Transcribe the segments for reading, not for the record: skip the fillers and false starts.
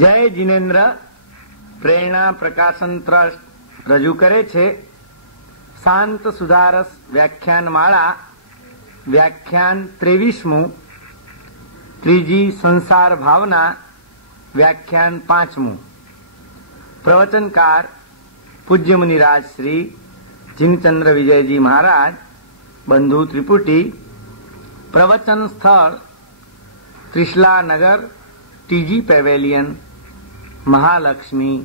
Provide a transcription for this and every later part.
જય જીનેન્દ્ર પ્રેરણા પ્રકાશન ટ્રસ્ટ રજૂ કરે છે શાંત સુધારસ વ્યાખ્યાન માળા વ્યાખ્યાન 23મું ત્રીજી સંસાર ભાવના વ્યાખ્યાન 5મું પ્રવચનકાર પૂજ્ય મુનિરાજ શ્રી જીનચંદ્ર વિજયજી મહારાજ બંધુ ત્રિપુટી પ્રવચન સ્થળ ત્રિશલા નગર ટીજી પેવેલિયન મહાલક્ષ્મી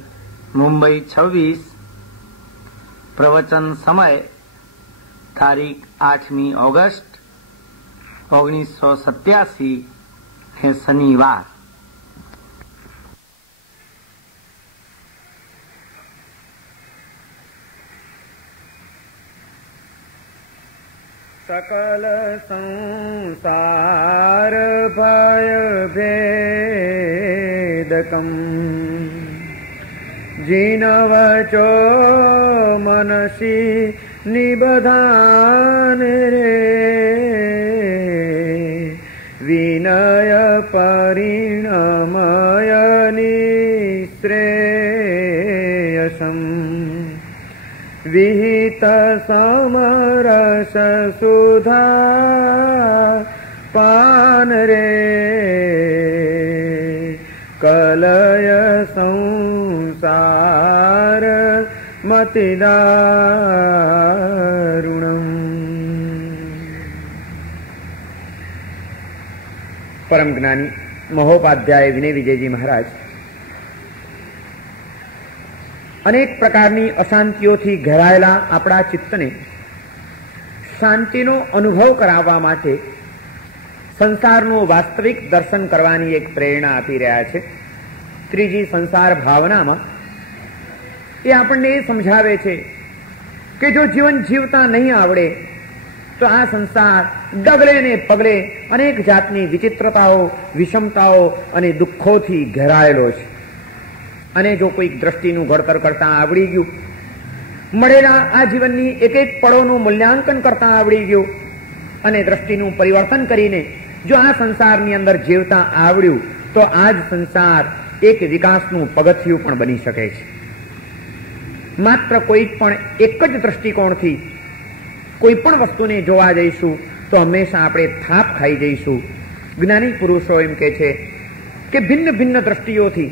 મુંબઈ 26 પ્રવચન સમય તારીખ 8મી ઓગસ્ટ 1987 है शनिवार। सकल संसार भय भेदकम जिनवचो मनसि निबधान रे विनय परिणमय निश्रेयसम् विहित समरस सुधा पान रे कलय संसार मतिदारुणम्। परम ज्ञानी महोपाध्याय विनय विजयजी महाराज अनेक प्रकारनी अशांतिओथी घेरायेला आपणा चित्तने शांतिनो अनुभव कराववा माटे संसारનું વાસ્તવિક દર્શન કરવાની એક પ્રેરણા આપી રહ્યા છે। ત્રીજી સંસાર ભાવનામાં એ આપણને એ સમજાવે છે કે જો જીવન જીવતા નહીં આવડે તો આ સંસાર ડગલે ને પગલે અનેક જાતની વિચિત્રતાઓ, વિષમતાઓ અને દુઃખોથી ઘેરાયેલો છે। અને જો કોઈક દ્રષ્ટિનું ઘડતર કરતા આવડી ગયું, મળેલા આ જીવનની એક એક પળોનું મૂલ્યાંકન કરતા આવડી ગયું અને દ્રષ્ટિનું પરિવર્તન કરીને જો આ સંસારની અંદર જીવતા આવડ્યું તો આ જ સંસાર એક વિકાસનું પગથિયું પણ બની શકે છે। માત્ર કોઈ પણ એક જ દ્રષ્ટિકોણથી કોઈ પણ વસ્તુને જોવા જઈશું તો હંમેશા આપણે થાપ ખાઈ જઈશું। જ્ઞાની પુરુષો એમ કહે છે કે ભિન્ન ભિન્ન દ્રષ્ટિઓથી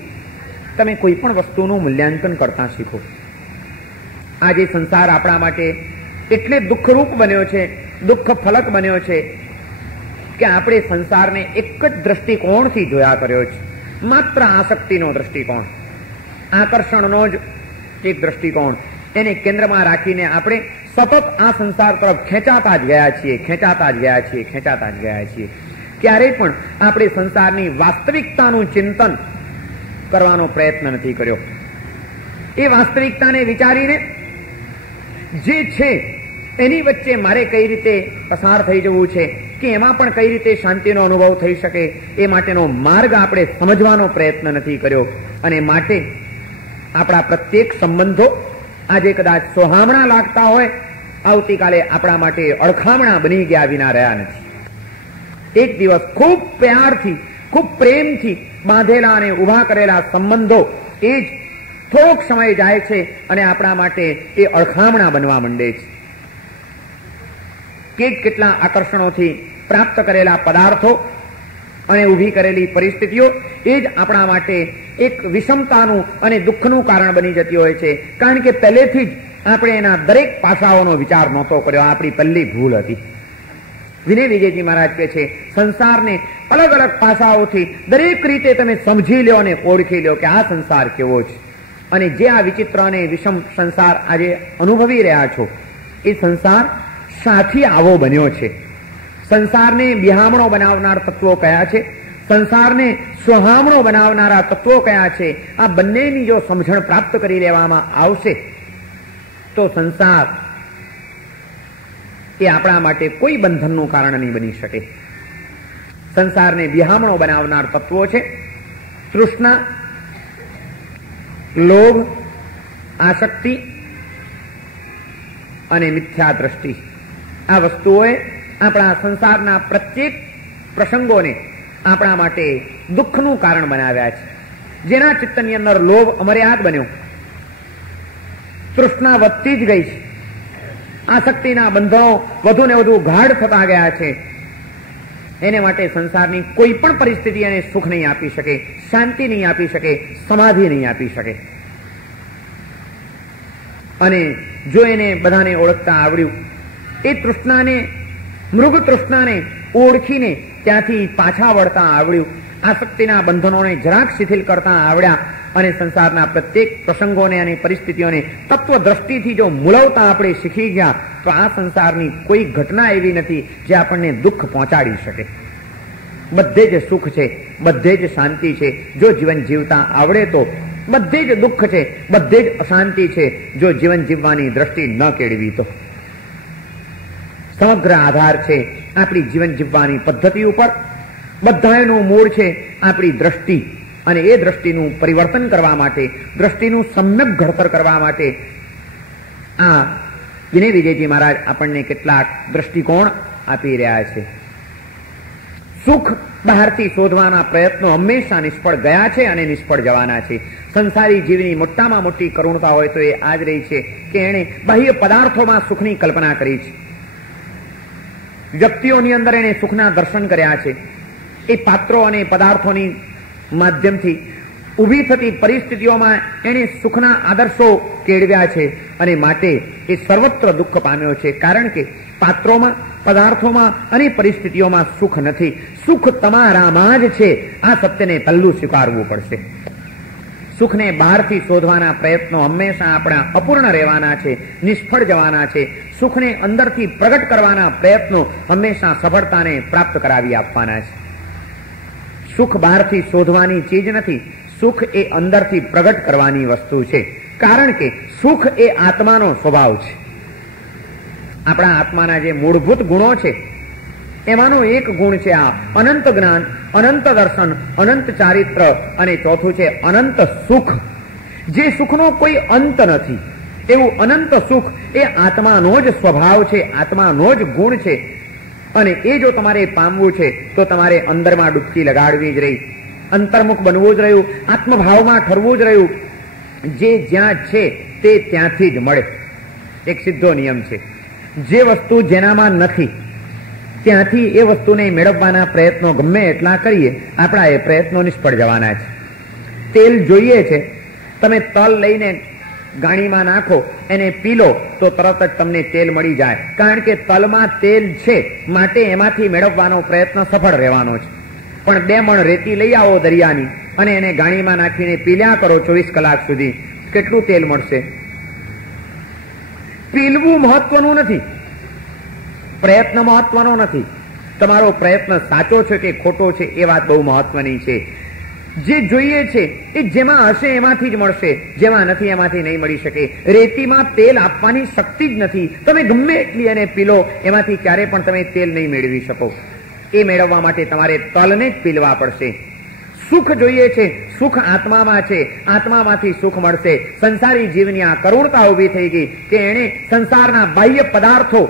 તમે કોઈ પણ વસ્તુનું મૂલ્યાંકન કરતા શીખો। આજે સંસાર આપણા માટે એટલે દુઃખરૂપ બન્યો છે, દુઃખ ફલક બન્યો છે કે આપણે સંસારને એક જ દ્રષ્ટિકોણથી જોયા કર્યો છે। માત્ર આસક્તિનો દ્રષ્ટિકોણ, આકર્ષણનો જ એક દ્રષ્ટિકોણ, એને કેન્દ્રમાં રાખીને આપણે સતત આ સંસાર તરફ ખેંચાતા જ ગયા છીએ, ખેંચાતા જ ગયા છીએ, ખેંચાતા જ ગયા છીએ। ક્યારેય પણ આપણે સંસારની વાસ્તવિકતાનું ચિંતન કરવાનો પ્રયત્ન નથી કર્યો। એ વાસ્તવિકતાને વિચારીને જે છે એની વચ્ચે મારે કઈ રીતે પસાર થઈ જવું છે કે એમાં પણ કઈ રીતે શાંતિનો અનુભવ થઈ શકે એ માટેનો માર્ગ આપણે સમજવાનો પ્રયત્ન નથી કર્યો। અને માટે આપણા પ્રત્યેક સંબંધો આજે કદાચ સોહામણા લાગતા હોય, આવતીકાલે આપણા માટે અડખામણા બની ગયા વિના રહ્યા નથી। એક દિવસ ખૂબ પ્યારથી, ખૂબ પ્રેમથી બાંધેલા અને ઉભા કરેલા સંબંધો એ જ થોડોક સમય જાય છે અને આપણા માટે એ અડખામણા બનવા માંડે છે। કેટલા આકર્ષણોથી પ્રાપ્ત કરેલા પદાર્થો અને ઊભી કરેલી પરિસ્થિતિઓ એ જ આપણા માટે એક વિષમતાનું અને દુઃખનું કારણ બની જતી હોય છે, કારણ કે પહેલેથી જ આપણે એના દરેક પાસાઓનો વિચાર નહોતો કર્યો। આપણી પહેલી ભૂલ હતી। વિનય વિજયજી મહારાજ કહે છે સંસારને અલગ અલગ પાસાઓથી દરેક રીતે તમે સમજી લો અને ઓળખી લો કે આ સંસાર કેવો છે, અને જે આ વિચિત્ર અને વિષમ સંસાર આજે અનુભવી રહ્યા છો એ સંસાર શાથી આવો બન્યો છે, સંસારને બિહામણો બનાવનાર તત્વો કયા છે, સંસારને સુહામણો બનાવનારા તત્વો કયા છે, આ બંનેની જો સમજણ પ્રાપ્ત કરી લેવામાં આવશે તો સંસાર એ આપણા માટે કોઈ બંધનનું કારણ નહીં બની શકે। સંસારને બિહામણો બનાવનાર તત્વો છે તૃષ્ણા, લોભ, આસક્તિ અને મિથ્યા દ્રષ્ટિ। આ વસ્તુઓએ આપણા સંસારના પ્રત્યેક પ્રસંગોને આપણા માટે દુઃખનું કારણ બનાવ્યા છે। જેના ચિત્તની અંદર લોભ અમર્યાદ બન્યો, તૃષ્ણા વધતી જ ગઈ છે, આસક્તિના બંધનો વધુ ને વધુ ગાઢ થતા ગયા છે, એને માટે સંસારની કોઈ પણ પરિસ્થિતિ એને સુખ નહીં આપી શકે, શાંતિ નહીં આપી શકે, સમાધિ નહીં આપી શકે. અને જો એને બધાને ઓળખતા આવડ્યું, એ તૃષ્ણાને, મૃગ તૃષ્ણાને ઓળખીને ત્યાંથી પાછા વળતા આવડ્યું, આસક્તિના બંધનોને જરાક શિથિલ કરતા આવડ્યા અને સંસારના પ્રત્યેક પ્રસંગોને અને પરિસ્થિતિઓને તત્વ દ્રષ્ટિથી જો મૂલવતા આપણે શીખી ગયા તો આ સંસારની કોઈ ઘટના એવી નથી જે આપણને દુઃખ પહોંચાડી શકે. બધે જ સુખ છે, બધે જ શાંતિ છે જો જીવન જીવતા આવડે તો, બધે જ દુઃખ છે, બધે જ અશાંતિ છે જો જીવન જીવવાની દ્રષ્ટિ ન કેળવી તો. સમગ્ર આધાર છે આપણી જીવન જીવવાની પદ્ધતિ ઉપર, બધાનું મૂળ છે આપણી દ્રષ્ટિ, અને એ દ્રષ્ટિનું પરિવર્તન કરવા માટે, દ્રષ્ટિનું સમ્યક ઘડતર કરવા માટે આ વિનય વિજયજી મહારાજ આપણને કેટલાક દ્રષ્ટિકોણ આપી રહ્યા છે. સુખ બહારથી શોધવાના પ્રયત્નો હંમેશા નિષ્ફળ ગયા છે અને નિષ્ફળ જવાના છે. સંસારી જીવની મોટામાં મોટી કરુણતા હોય તો એ આ જ રહી છે કે એણે બાહ્ય પદાર્થોમાં સુખની કલ્પના કરી છે, વ્યક્તિઓની અંદર એણે સુખના દર્શન કર્યા છે, એ પાત્રો અને પદાર્થોની માધ્યમથી ઊભી થતી પરિસ્થિતિઓમાં એણે સુખના આદર્શો કેળવ્યા છે અને માટે એ સર્વત્ર દુઃખ પામ્યો છે. કારણ કે પાત્રોમાં, પદાર્થોમાં અને પરિસ્થિતિઓમાં સુખ નથી, સુખ તમારામાં જ છે. આ સત્યને તલ્લું સ્વીકારવું પડશે. સુખને બહારથી શોધવાના પ્રયત્નો હંમેશા આપણા અપૂર્ણ રહેવાના છે, નિષ્ફળ જવાના છે. સુખને અંદરથી પ્રગટ કરવાના પ્રયત્નો હંમેશા સફળતાને પ્રાપ્ત કરાવી આપવાના છે. સુખ બહારથી શોધવાની ચીજ નથી, સુખ એ અંદરથી પ્રગટ કરવાની વસ્તુ છે. કારણ કે સુખ એ આત્માનો સ્વભાવ છે. આપણા આત્માના જે મૂળભૂત ગુણો છે એમાંનો એક ગુણ છે આ અનંત જ્ઞાન, અનંત દર્શન, અનંત ચારિત્ર અને ચોથું છે અનંત સુખ. જે સુખનો કોઈ અંત નથી એવું અનંત સુખ એ આત્માનો જ સ્વભાવ છે, આત્માનો જ ગુણ છે. અને એ જો તમારે પામવું છે તો તમારે અંદરમાં ડૂબકી લગાડવી જ રહી, અંતર્મુખ બનવું જ રહ્યું, આત્મભાવમાં ઠરવું જ રહ્યું. જે જ્યાં છે તે ત્યાંથી જ મળે. એક સીધો નિયમ છે, જે વસ્તુ જેનામાં નથી ત્યાંથી એ વસ્તુને મેળવવાના પ્રયત્નો ગમે એટલા કરીએ, આપણા એ પ્રયત્નો નિષ્ફળ જવાના છે. તેલ જોઈએ છે, તમે તલ લઈને ગાણીમાં નાખો, એને પી લો તો તરત જ તમને તેલ મળી જાય. કારણ કે તલમાં તેલ છે માટે એમાંથી મેળવવાનો પ્રયત્ન સફળ રહેવાનો છે. પણ 2 મણ રેતી લઈ આવો દરિયાની અને એને ગાણીમાં નાખીને પીલ્યા કરો 24 કલાક સુધી, કેટલું તેલ મળશે? પીલવું મહત્વનું નથી, પ્રયત્ન મહત્વનો નથી. તમારો પ્રયત્ન સાચો છે કે ખોટો છે એ વાત બહુ મહત્વની છે. જે જોઈએ છે એ જેમાં હશે એમાંથી જ મળશે, જેમાં નથી એમાંથી નહીં મળી શકે. રેતીમાં તેલ આપવાની શક્તિ જ નથી, તમે ગમે એટલી એને પીલો એમાંથી ક્યારે પણ તમે તેલ નહીં મેળવી શકો. એ મેળવવા માટે તમારે તલને જ પીલવા પડશે. સુખ જોઈએ છે, સુખ આત્મામાં છે, આત્મામાંથી સુખ મળશે. સંસારી જીવની આ કરુણતા ઉભી થઈ ગઈ કે એણે સંસારના બાહ્ય પદાર્થો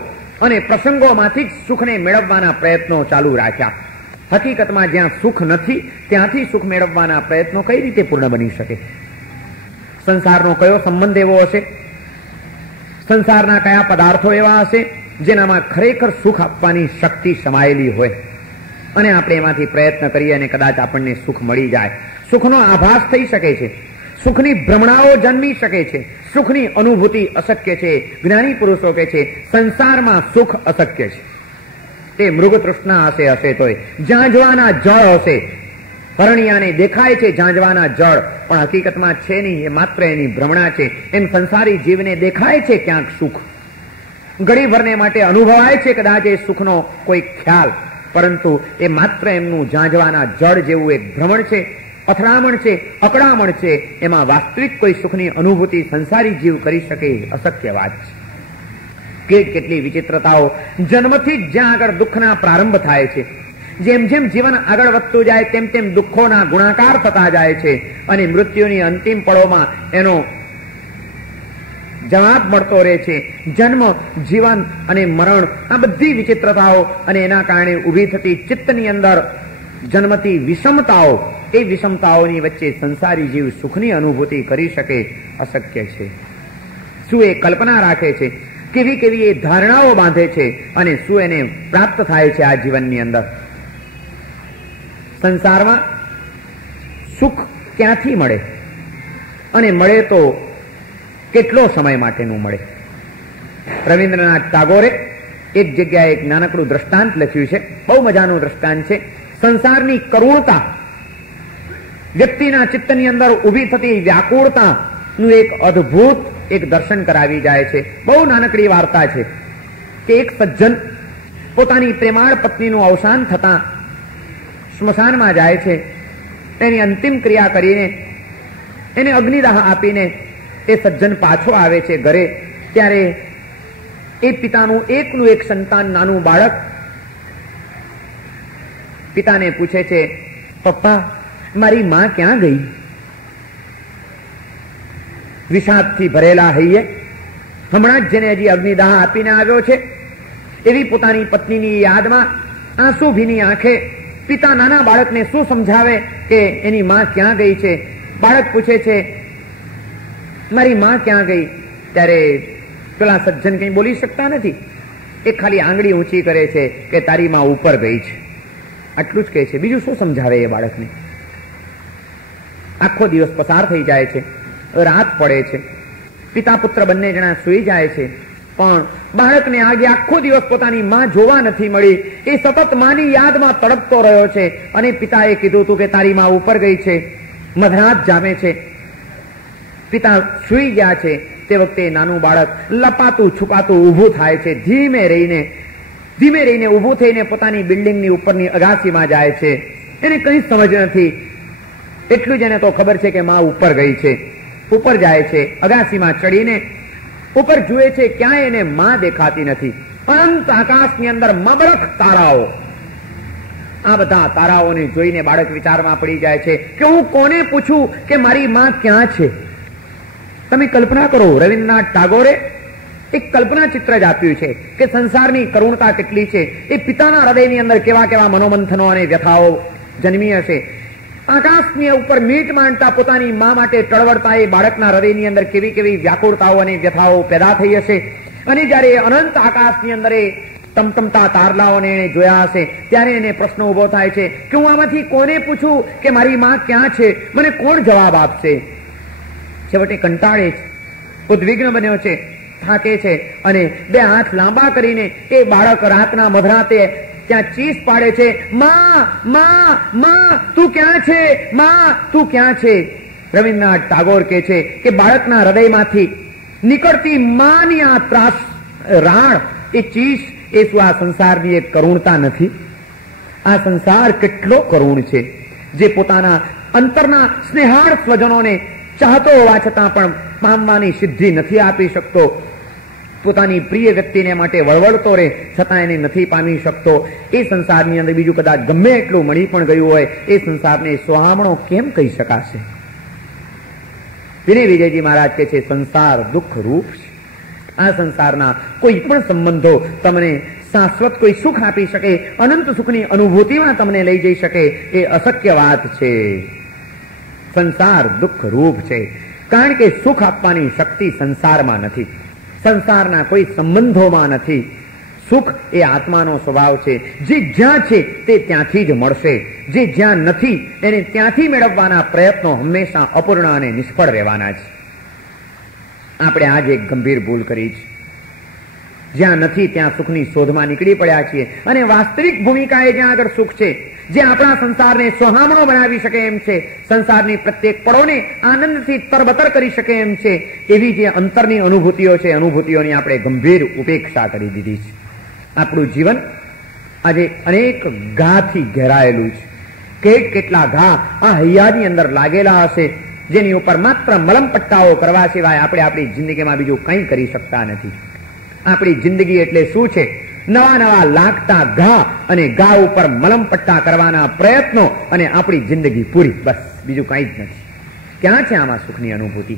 અને પ્રસંગોમાંથી જ સુખને મેળવવાના પ્રયત્નો ચાલુ રાખ્યા. હકીકતમાં જ્યાં સુખ નથી ત્યાંથી સુખ મેળવવાના પ્રયત્નો કઈ રીતે પૂર્ણ બની શકે? સંસારનો કયો સંબંધ એવો હશે, સંસારના કયા પદાર્થો એવા હશે જેનામાં ખરેખર સુખ આપવાની શક્તિ સમાયેલી હોય અને આપણે એમાંથી પ્રયત્ન કરીએ અને કદાચ આપણને સુખ મળી જાય? સુખનો આભાસ થઈ શકે છે, સુખની ભ્રમણાઓ જન્મી શકે છે, સુખની અનુભૂતિ અશક્ય છે. જ્ઞાની પુરુષો કહે છે સંસારમાં સુખ અશક્ય છે. તે મૃગ તૃષ્ણા હશે તોય, ઝાંઝવાના જળ હશે, પરણિયાને દેખાય છે ઝાંઝવાના જળ, પણ હકીકતમાં છે નહીં, એ માત્ર એની ભ્રમણા છે. એમ સંસારી જીવને દેખાય છે ક્યાંક સુખ, ઘડીભરને માટે અનુભવાય છે કદાચ એ સુખનો કોઈ ખ્યાલ, પરંતુ એ માત્ર એમનું ઝાંઝવાના જળ જેવું એક ભ્રમણ છે, અથડામણ છે, અકળામણ છે. એમાં વાસ્તવિક કોઈ સુખની અનુભૂતિ સંસારી જીવ કરી શકે અશક્ય વાત છે. કેટલી વિચિત્રતાઓ! જન્મથી જ જ્યાં આગળ દુઃખના પ્રારંભ થાય છે, જેમ જેમ જીવન આગળ વધતું જાય તેમ તેમ દુઃખોના ગુણાકાર થતા જાય છે અને મૃત્યુની અંતિમ પળોમાં એનો જવાબ મળતો રહે છે. જન્મ, જીવન અને મરણ, આ બધી વિચિત્રતાઓ અને એના કારણે ઊભી થતી ચિત્તની અંદર જન્મતી વિષમતાઓ, એ વિષમતાઓની વચ્ચે સંસારી જીવ સુખની અનુભૂતિ કરી શકે અશક્ય છે. શું એ કલ્પના રાખે છે, કેવી કેવી એ ધારણાઓ બાંધે છે અને શું એને પ્રાપ્ત થાય છે આ જીવનની અંદર. સંસારમાં સુખ ક્યાંથી મળે અને મળે તો કેટલો સમય માટેનું મળે? રવિન્દ્રનાથ ટાગોરે એક જગ્યાએ એક નાનકડું દ્રષ્ટાંત લખ્યું છે, બહુ મજાનું દ્રષ્ટાંત છે. સંસારની કરુણતા, વ્યક્તિના ચિત્તની અંદર ઊભી થતી વ્યાકુળતાનું એક અદ્ભુત એક દર્શન કરાવી જાય છે. બહુ નાનકડી વાર્તા છે કે એક સજ્જન પોતાની પ્રેમાળ પત્નીનું અવસાન થતા સ્મશાનમાં જાય છે. એની અંતિમ ક્રિયા કરીને એને અગ્નિદાહ આપીને એ સજ્જન પાછો આવે છે ઘરે. ત્યારે એ પિતાનું એકનું એક સંતાન, નાનું બાળક, પિતાને પૂછે છે, પપ્પા મારી માં ક્યાં ગઈ? વિષાદથી ભરેલા હૈયે હમણાં જ જેને હજી અગ્નિદાહ આપીને આવ્યો છે એવી પોતાની પત્નીની યાદમાં આંસુ ભીની આંખે પિતા નાના બાળકને શું સમજાવે કે એની માં ક્યાં ગઈ છે? બાળક પૂછે છે, મારી માં ક્યાં ગઈ? ત્યારે પેલા સજ્જન કંઈ બોલી શકતા નથી. એ ખાલી આંગળી ઊંચી કરે છે કે તારી માં ઉપર ગઈ છે, આટલું જ કહે છે. બીજું શું સમજાવે એ બાળકને? આખો દિવસ પસાર થઈ જાય છે, રાત પડે છે, પિતા પુત્ર બંને જણા સૂઈ જાય છે, પણ બાળકને આગે આખો દિવસ પોતાની માં જોવા નથી મળી. એ સતત માની યાદમાં તડપતો રહ્યો છે. અને પિતાએ કીધું હતું કે તારી માં ઉપર ગઈ છે. મધરાત જામે છે, પિતા સૂઈ ગયા છે. તે વખતે નાનું બાળક લપાતું છુપાતું ઊભું થાય છે. ધીમે રહીને ઊભું થઈને પોતાની બિલ્ડિંગની ઉપરની અગાસીમાં જાય છે. એને કંઈ સમજ નથી. એટલું જ એને તો ખબર છે કે માં ઉપર ગઈ છે. ઉપર જાય છે, અગાસીમાં ચડીને ઉપર જુએ છે, ક્યાંય એને માં દેખાતી નથી. અનંત આકાશની અંદર મબરખ તારાઓ. આ બધા તારાઓને જોઈને બાળક વિચારમાં પડી જાય છે કે હું કોને પૂછું કે મારી માં ક્યાં છે? તમે કલ્પના કરો, રવિન્દ્રનાથ ટાગોરે એક કલ્પના ચિત્ર જ આપ્યું છે કે સંસારની કરુણતા કેટલી છે. એ પિતાના હૃદયની અંદર કેવા કેવા મનોમંથનો અને વ્યથાઓ જન્મી હશે. આકાશની ઉપર મીટ માંડતા પોતાની મા માટે ટળવળતા એ બાળકના હૃદયની અંદર કેવી કેવી વ્યાકુળતાઓ અને વ્યથાઓ પેદા થઈ હશે. અને જયારે અનંત આકાશની અંદર એ ટમટમતા તારલાઓને એને જોયા હશે ત્યારે એને પ્રશ્ન ઉભો થાય છે કે હું આમાંથી કોને પૂછું કે મારી માં ક્યાં છે? મને કોણ જવાબ આપશે? છેવટે કંટાળે છે, ઉદ્વિગ્ન બન્યો છે, થાકે છે અને બે હાથ લાંબા કરીને એ બાળક રાતના મધરાતે ત્યાં ચીસ પાડે છે, માં માં માં તું ક્યાં છે? માં તું ક્યાં છે? રવિન્દ્રનાથ ટાગોર કહે છે કે બાળકના હૃદયમાંથી નીકળતી માની આ ત્રાસ, રાણ, એ ચીસ, એ શું આ સંસારની એક કરુણતા નથી? આ સંસાર કેટલો કરુણ છે, જે પોતાના અંતરના સ્નેહાળ સ્વજનોને ચાહતો હોવા છતાં પણ પામવાની સિદ્ધિ નથી આપી શકતો. પોતાની પ્રિય વ્યક્તિને માટે વળવળતો રહે છતાં એને નથી પામી શકતો. એ સંસારની અંદર બીજું કદાચ ગમે એટલું મળી પણ ગયું હોય, એ સંસારને સોહામણો કેમ કહી શકાશે? વિનય વિજયજી મહારાજ કહે છે, સંસાર દુઃખ રૂપ છે. આ સંસારના કોઈ પણ સંબંધો તમને શાશ્વત કોઈ સુખ આપી શકે, અનંત સુખની અનુભૂતિમાં તમને લઈ જઈ શકે, એ અશક્ય વાત છે. સંસાર દુઃખ રૂપ છે, કારણ કે સુખ આપવાની શક્તિ સંસારમાં નથી, સંસારના કોઈ સંબંધોમાં નથી. સુખ એ આત્માનો સ્વભાવ છે. જે જ્યાં છે તે ત્યાંથી જ મળશે, જે જ્યાં નથી એને ત્યાંથી મેળવવાના પ્રયત્નો હંમેશા અપૂર્ણ અને નિષ્ફળ રહેવાના છે. આપણે આજે એક ગંભીર ભૂલ કરી છે. જ્યાં નથી ત્યાં સુખની શોધમાં નીકળી પડ્યા છીએ અને વાસ્તવિક ભૂમિકા એ જ્યાં આગળ સુખ છે, જે આપણા સંસારને સોહામણો બનાવી શકે એમ છે, સંસારની પ્રત્યેક પળોને આનંદથી તરબતર કરી શકે એમ છે, એવી જે અંતરની અનુભૂતિઓ છે, અનુભૂતિઓની આપણે ગંભીર ઉપેક્ષા કરી દીધી છે. આપણું જીવન આજે અનેક ઘાથી ઘેરાયેલું છે. કેટલા ઘા આ હૈયાની અંદર લાગેલા હશે, જેની ઉપર માત્ર મલમ પટ્ટાઓ કરવા સિવાય આપણે આપણી જિંદગીમાં બીજું કંઈ કરી શકતા નથી. આપણી જિંદગી એટલે શું છે? નવા નવા લાગતા ઘા અને ઘા ઉપર મલમ પટ્ટા કરવાના પ્રયત્નો અને આપણી જિંદગી પૂરી, બસ બીજું કંઈ જ નથી. ક્યાં છે આમાં સુખની અનુભૂતિ?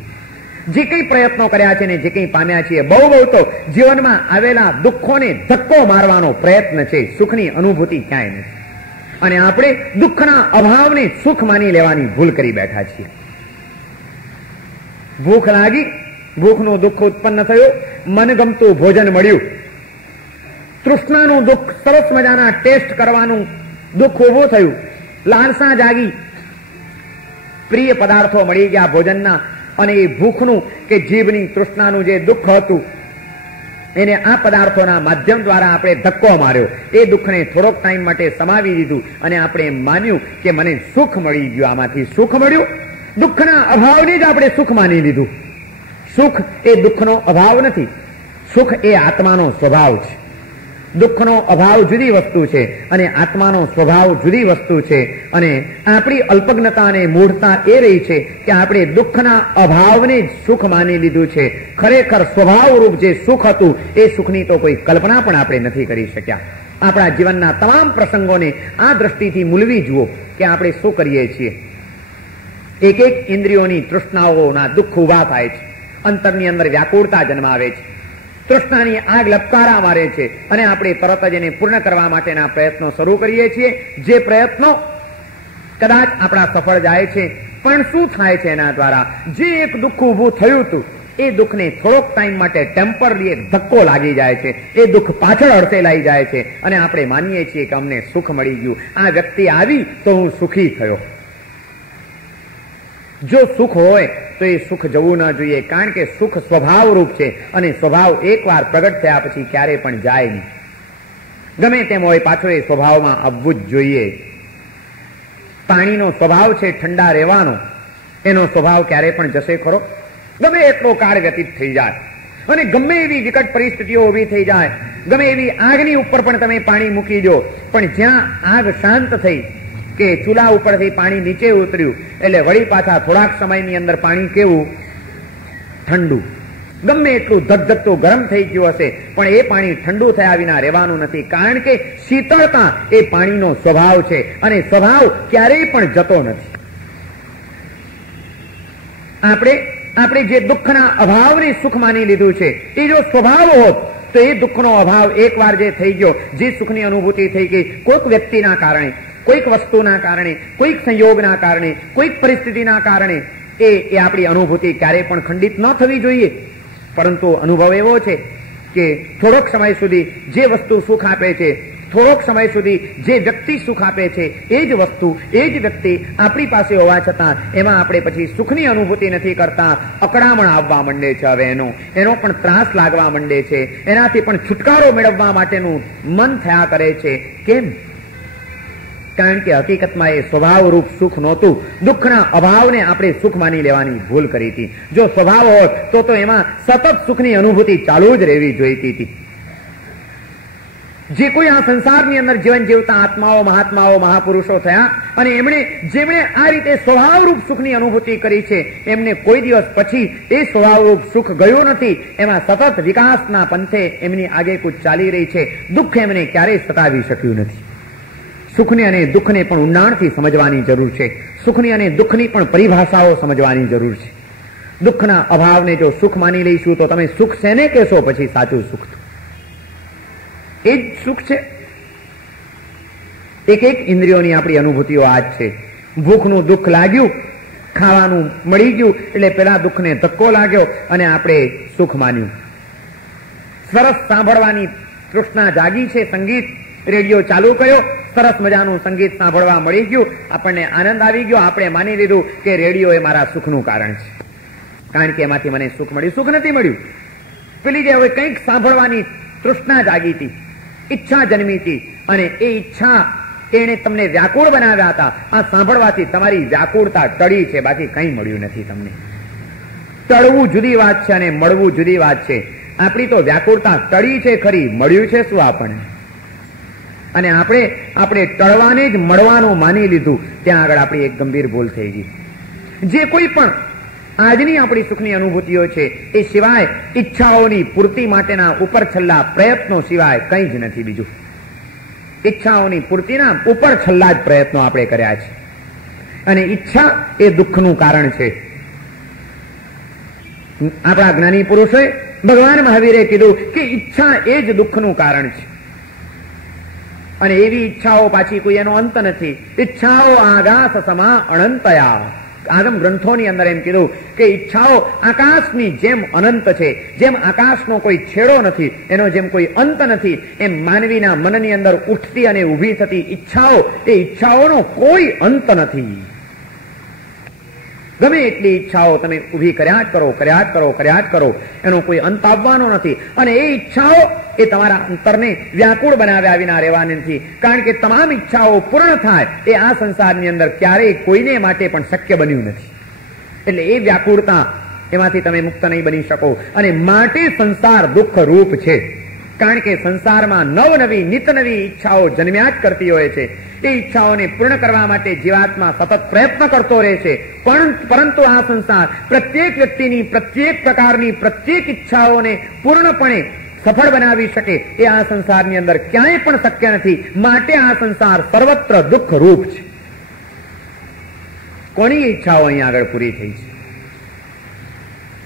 જે કંઈ પ્રયત્નો કર્યા છે ને જે કંઈ પામ્યા છીએ, બહુ બહુ તો જીવનમાં આવેલા દુઃખોને ધક્કો મારવાનો પ્રયત્ન છે. સુખની અનુભૂતિ ક્યાંય નથી. અને આપણે દુઃખના અભાવને સુખ માની લેવાની ભૂલ કરી બેઠા છીએ. ભૂખ લાગી, ભૂખનું દુઃખ ઉત્પન્ન થયું, મનગમતું ભોજન મળ્યું, તૃષ્ણાનું દુઃખ, સરસ મજાના ટેસ્ટ કરવાનું દુઃખ ઉભું થયું, લાલસા જાગી, પ્રિય પદાર્થો મળી ગયા ભોજનના, અને એ ભૂખનું કે જીભની તૃષ્ણાનું જે દુઃખ હતું એને આ પદાર્થોના માધ્યમ દ્વારા આપણે ધક્કો માર્યો. એ દુઃખને થોડોક ટાઈમ માટે સમાવી દીધું અને આપણે એમ માન્યું કે મને સુખ મળી ગયું, આમાંથી સુખ મળ્યું. દુઃખના અભાવને જ આપણે સુખ માની લીધું. સુખ એ દુઃખનો અભાવ નથી, સુખ એ આત્માનો સ્વભાવ છે. દુઃખનો અભાવ જુદી વસ્તુ છે અને આત્માનો સ્વભાવ જુદી વસ્તુ છે. અને આપણી અલ્પજ્ઞતા અને મૂઢતા એ રહી છે કે આપણે દુઃખના અભાવને જ સુખ માની લીધું છે. ખરેખર સ્વભાવરૂપ જે સુખ હતું એ સુખની તો કોઈ કલ્પના પણ આપણે નથી કરી શક્યા. આપણા જીવનના તમામ પ્રસંગોને આ દ્રષ્ટિથી મૂલવી જુઓ કે આપણે શું કરીએ છીએ. એક એક ઇન્દ્રિયોની તૃષ્ણાઓના દુઃખ ઉભા થાય છે, અંતરની અંદર વ્યાકુળતા જન્માવે છે, તૃષ્ણાની આગ લપકારા મારે છે અને આપણે તરત જ એને પૂર્ણ કરવા માટેના પ્રયત્નો શરૂ કરીએ છીએ. જે પ્રયત્નો કદાચ આપણા સફળ જાય છે, પણ શું થાય છે એના દ્વારા જે એક દુઃખ ઊભું થયું હતું એ દુઃખને થોડોક ટાઈમ માટે ટેમ્પરરી એક ધક્કો લાગી જાય છે. એ દુઃખ પાછળ અડસેલાઈ જાય છે અને આપણે માનીએ છીએ કે અમને સુખ મળી ગયું, આ વ્યક્તિ આવી તો હું સુખી થયો. જો સુખ હોય તો એ સુખ જવું ન જોઈએ, કારણ કે સુખ સ્વભાવરૂપ છે અને સ્વભાવ એકવાર પ્રગટ થયા પછી ક્યારે પણ જાય નહીં. ગમે તેમ હોય પાછો એ સ્વભાવમાં આવવું જ જોઈએ. પાણીનો સ્વભાવ છે ઠંડા રહેવાનો, એનો સ્વભાવ ક્યારે પણ જશે ખરો? ગમે એટલો કાળ વ્યતીત થઈ જાય અને ગમે એવી વિકટ પરિસ્થિતિઓ ઉભી થઈ જાય, ગમે એવી આગની ઉપર પણ તમે પાણી મૂકી દો, પણ જ્યાં આગ શાંત થઈ કે ચૂલા ઉપરથી પાણી નીચે ઉતર્યું એટલે વળી પાછા થોડાક સમયની અંદર પાણી કેવું? ઠંડુ. ગમે એટલું ધગધગતું ગરમ થઈ ગયું હશે પણ એ પાણી ઠંડુ થયા વિના રહેવાનું નથી, કારણ કે શીતળતા એ પાણીનો સ્વભાવ છે અને સ્વભાવ ક્યારેય પણ જતો નથી. આપણે જે દુઃખના અભાવને સુખ માની લીધું છે એ જો સ્વભાવ હોત તો એ દુઃખનો અભાવ એકવાર જે થઈ ગયો, જે સુખની અનુભૂતિ થઈ ગઈ કોઈક વ્યક્તિના કારણે, કોઈક વસ્તુના કારણે, કોઈક સંયોગના કારણે, કોઈક પરિસ્થિતિના કારણે, એ આપણી અનુભૂતિ ક્યારેય પણ ખંડિત ન થવી જોઈએ. પરંતુ અનુભવ એવો છે કે થોડોક સમય સુધી જે વસ્તુ સુખ આપે છે, થોડોક સમય સુધી જે વ્યક્તિ સુખ આપે છે, એ જ વસ્તુ, એ જ વ્યક્તિ આપણી પાસે હોવા છતાં એમાં આપણે પછી સુખની અનુભૂતિ નથી કરતા. અકળામણ આવવા માંડે છે, હવે એનો પણ ત્રાસ લાગવા માંડે છે, એનાથી પણ છુટકારો મેળવવા માટેનું મન થયા કરે છે. કેમ? કારણ કે હકીકતમાં એ સ્વભાવરૂપ સુખ નહોતું. દુઃખના અભાવને આપણે સુખ માની લેવાની ભૂલ કરી હતી. જો સ્વભાવ હોત તો એમાં સતત સુખની અનુભૂતિ ચાલુ જ રહેવી જોઈતી હતી. જે કોઈ આ સંસારની અંદર જીવન જીવતા આત્માઓ, મહાત્માઓ, મહાપુરુષો થયા અને જેમણે આ રીતે સ્વભાવરૂપ સુખની અનુભૂતિ કરી છે, એમને કોઈ દિવસ પછી એ સ્વભાવરૂપ સુખ ગયું નથી. એમાં સતત વિકાસના પંથે એમની આગેકૂચ ચાલી રહી છે. દુઃખ એમને ક્યારેય સતાવી શક્યું નથી. સુખને અને દુઃખને પણ ઊંડાણથી સમજવાની જરૂર છે. સુખની અને દુઃખની પણ પરિભાષાઓ સમજવાની જરૂર છે. દુઃખના અભાવને જો સુખ માની લઈશું તો તમે સુખ શેને કહેશો પછી સાચું સુખ? એ જ સુખ છે. એક એક ઇન્દ્રિયોની આપણી અનુભૂતિઓ આ જ છે. ભૂખનું દુઃખ લાગ્યું, ખાવાનું મળી ગયું એટલે પેલા દુઃખને ધક્કો લાગ્યો અને આપણે સુખ માન્યું. સરસ સાંભળવાની તૃષ્ણા જાગી છે, સંગીત રેડિયો ચાલુ કર્યો, સરસ મજાનું સંગીત સાંભળવા મળી ગયું, આપણને આનંદ આવી ગયો, આપણે માની લીધું કે રેડિયો એ મારા સુખનું કારણ છે, કારણ કે એમાંથી મને સુખ મળ્યું. સુખ નથી મળ્યું. પેલી જે હવે કંઈક સાંભળવાની તૃષ્ણા જાગી હતી, ઈચ્છા જન્મી હતી અને એ ઈચ્છા એને તમને વ્યાકુળ બનાવ્યા હતા. આ સાંભળવાથી તમારી વ્યાકુળતા ટળી છે, બાકી કંઈ મળ્યું નથી તમને. ટળવું જુદી વાત છે અને મળવું જુદી વાત છે. આપણી તો વ્યાકુળતા ટળી છે ખરી, મળ્યું છે શું આપણને? અને આપણે ટળવાને જ મળવાનું માની લીધું. ત્યાં આગળ આપણી એક ગંભીર ભૂલ થઈ ગઈ. જે કોઈ પણ આજની આપણી સુખની અનુભૂતિઓ છે એ સિવાય ઈચ્છાઓની પૂર્તિ માટેના ઉપર છલ્લા પ્રયત્નો સિવાય કંઈ જ નથી બીજું. ઈચ્છાઓની પૂર્તિના ઉપર છલ્લા જ પ્રયત્નો આપણે કર્યા છે અને ઈચ્છા એ દુઃખનું કારણ છે. આપણા જ્ઞાની પુરુષોએ, ભગવાન મહાવીરે કીધું કે ઈચ્છા એ જ દુઃખનું કારણ છે. અને એવી ઈચ્છાઓ પાછી કોઈ એનો અંત નથી. ઈચ્છાઓ આકાશ સમા અનંતયા. આગમ ગ્રંથોની અંદર એમ કીધું કે ઈચ્છાઓ આકાશની જેમ અનંત છે. જેમ આકાશનો કોઈ છેડો નથી, એનો જેમ કોઈ અંત નથી, એમ માનવીના મનની અંદર ઉઠતી અને ઊભી થતી ઈચ્છાઓ, એ ઈચ્છાઓનો કોઈ અંત નથી. ગમે એટલી ઈચ્છાઓ તમે ઊભી કર્યા જ કરો, એનો કોઈ અંત આવવાનો નથી. અને એ ઈચ્છાઓ એ તમારા અંતરને વ્યાકુળ બનાવ્યા વિના રહેવાની નથી. કારણ કે તમામ ઈચ્છાઓ પૂર્ણ થાય એ આ સંસારની અંદર ક્યારેય કોઈને માટે પણ શક્ય બન્યું નથી. એટલે એ વ્યાકુળતા, એમાંથી તમે મુક્ત નહીં બની શકો. અને માટે સંસાર દુઃખ રૂપ છે. કારણ કે સંસારમાં નવનવી નિત નવી ઈચ્છાઓ જન્મ્યા જ કરતી હોય છે. એ ઈચ્છાઓને પૂર્ણ કરવા માટે જીવાત્મા સતત પ્રયત્ન કરતો રહે છે. પરંતુ આ સંસાર પ્રત્યેક વ્યક્તિની પ્રત્યેક પ્રકારની પ્રત્યેક ઈચ્છાઓને પૂર્ણપણે સફળ બનાવી શકે એ આ સંસારની અંદર ક્યાંય પણ શક્ય નથી. માટે આ સંસાર સર્વત્ર દુઃખ રૂપ છે. કોની ઈચ્છાઓ અહીં આગળ પૂરી થઈ છે?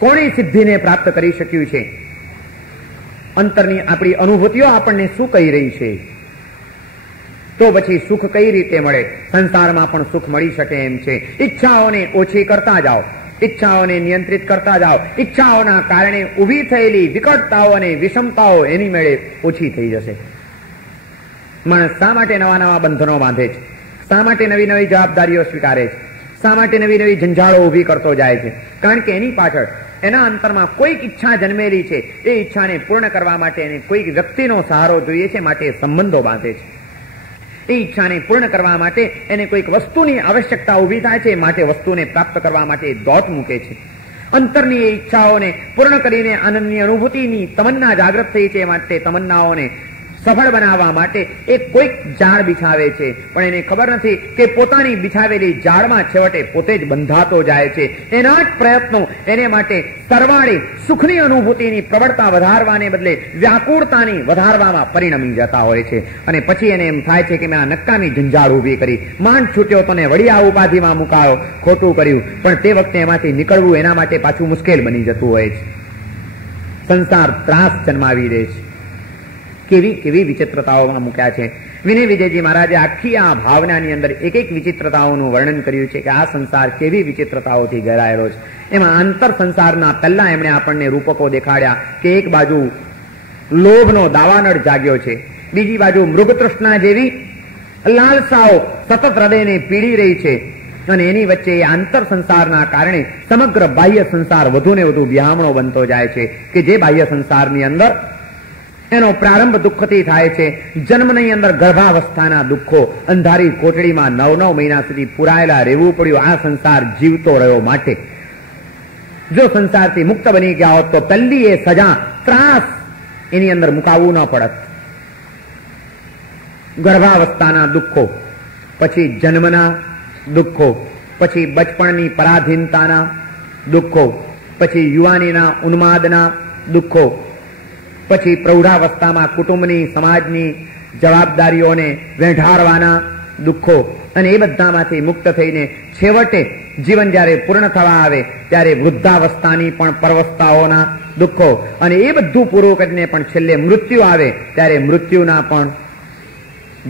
કોની સિદ્ધિને પ્રાપ્ત કરી શક્યું છે? અંતરની આપણી અનુભૂતિઓ આપણને શું કહી રહી છે? તો પછી સુખ કઈ રીતે મળે? સંસારમાં પણ સુખ મળી શકે એમ છે. ઈચ્છાઓને ઓછી કરતા જાઓ, ઈચ્છાઓને નિયંત્રિત કરતા જાઓ. ઈચ્છાઓના કારણે ઊભી થયેલી વિકટતાઓ અને વિષમતાઓ એની મેળે ઓછી થઈ જશે. માણસ શા માટે નવા નવા બંધનો બાંધે છે? શા માટે નવી નવી જવાબદારીઓ સ્વીકારે છે? શા માટે નવી નવી ઝંઝાળો ઊભી કરતો જાય છે? કારણ કે એની પાછળ એના અંતરમાં કોઈક ઈચ્છા જન્મેલી છે. એ ઈચ્છાને પૂર્ણ કરવા માટે એને કોઈક વ્યક્તિનો સહારો જોઈએ છે, માટે સંબંધો બાંધે છે. એ ઈચ્છાને પૂર્ણ કરવા માટે એને કોઈક વસ્તુની આવશ્યકતા ઊભી થાય છે, માટે વસ્તુને પ્રાપ્ત કરવા માટે દોટ મૂકે છે. અંતરની એ ઈચ્છાઓને પૂર્ણ કરીને આનંદની અનુભૂતિની તમન્ના જાગૃત થઈ છે, માટે તમન્નાઓને સફળ બનાવવા માટે એ કોઈક જાળ બિછાવે છે. પણ એને ખબર નથી કે પોતાની બિછાવેલી જાળમાં છેવટે પોતે જ બંધાતો જાય છે. એના જ પ્રયત્નો એને માટે સરવાળે સુખની અનુભૂતિની પ્રબળતા વધારવાને બદલે વ્યાકુળતાની વધારવામાં પરિણમી જતા હોય છે. અને પછી એને એમ થાય છે કે મેં આ નક્કામી ઝંઝાળ ઊભી કરી, માંડ છૂટ્યો તો ને વળી આ ઉપાધિમાં મુકાયો, ખોટું કર્યું. પણ તે વખતે એમાંથી નીકળવું એના માટે પાછું મુશ્કેલ બની જતું હોય છે. સંસાર ત્રાસ જન્માવી દે છે. કેવી કેવી વિચિત્રતાઓમાં મૂક્યા છે. વિનય વિજયજી મહારાજે આખી આ ભાવનાની અંદર એક એક વિચિત્રતાઓનું વર્ણન કર્યું છે કે આ સંસાર કેવી વિચિત્રતાઓથી ઘેરાયેલો છે. એમાં આંતર સંસારના પહેલા એમણે આપણને રૂપકો દેખાડ્યા કે એક બાજુ લોભનો દાવાનળ જાગ્યો છે, બીજી બાજુ મૃગતૃષ્ણા જેવી લાલસાઓ સતત હૃદયને પીડી રહી છે, અને એની વચ્ચે એ આંતર સંસારના કારણે સમગ્ર બાહ્ય સંસાર વધુ ને વધુ વિહામણો બનતો જાય છે. કે જે બાહ્ય સંસારની અંદર એનો પ્રારંભ દુઃખથી થાય છે. જન્મની અંદર ગર્ભાવસ્થાના દુઃખો, અંધારી કોટડીમાં 9-9 મહિના સુધી પુરાયેલા રહેવું પડ્યું આ સંસાર જીવતો રહ્યો માટે. જો સંસારથી મુક્ત બની ગયા હોત તો પહેલી એ સજા, ત્રાસ એની અંદર મુકાવવું ન પડત. ગર્ભાવસ્થાના દુઃખો, પછી જન્મના દુઃખો, પછી બચપણની પરાધીનતાના દુઃખો, પછી યુવાનીના ઉન્માદના દુઃખો, પછી પ્રૌઢાવસ્થામાં કુટુંબની સમાજની જવાબદારીઓને વેઢારવાના દુઃખો, અને એ બધામાંથી મુક્ત થઈને છેવટે જીવન જ્યારે પૂર્ણ થવા આવે ત્યારે વૃદ્ધાવસ્થાની પણ પરવસ્તાઓના દુઃખો, અને એ બધું પૂરું કરીને પણ છેલ્લે મૃત્યુ આવે ત્યારે મૃત્યુના પણ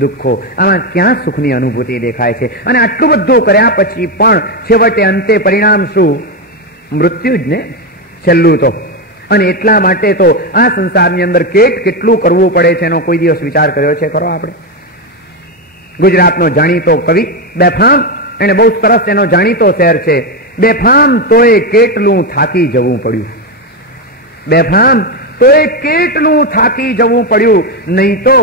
દુઃખો. આમાં ક્યાં સુખની અનુભૂતિ દેખાય છે? અને આટલું બધું કર્યા પછી પણ છેવટે અંતે પરિણામ શું? મૃત્યુ જ ને છેલ્લું તો. અને એટલા માટે તો આ સંસારની અંદર કેટલું કરવું પડે છે એનો કોઈ દિવસ વિચાર કર્યો છે ખરો આપણે? ગુજરાતનો જાણીતો કવિ બેફામ, એને બહુ સરસ એનો જાણીતો શેર છે, બેફામ તોય કેટલું થાકી જવું પડ્યું. બેફામ તોય કેટલું થાકી જવું પડ્યું, નહીં તો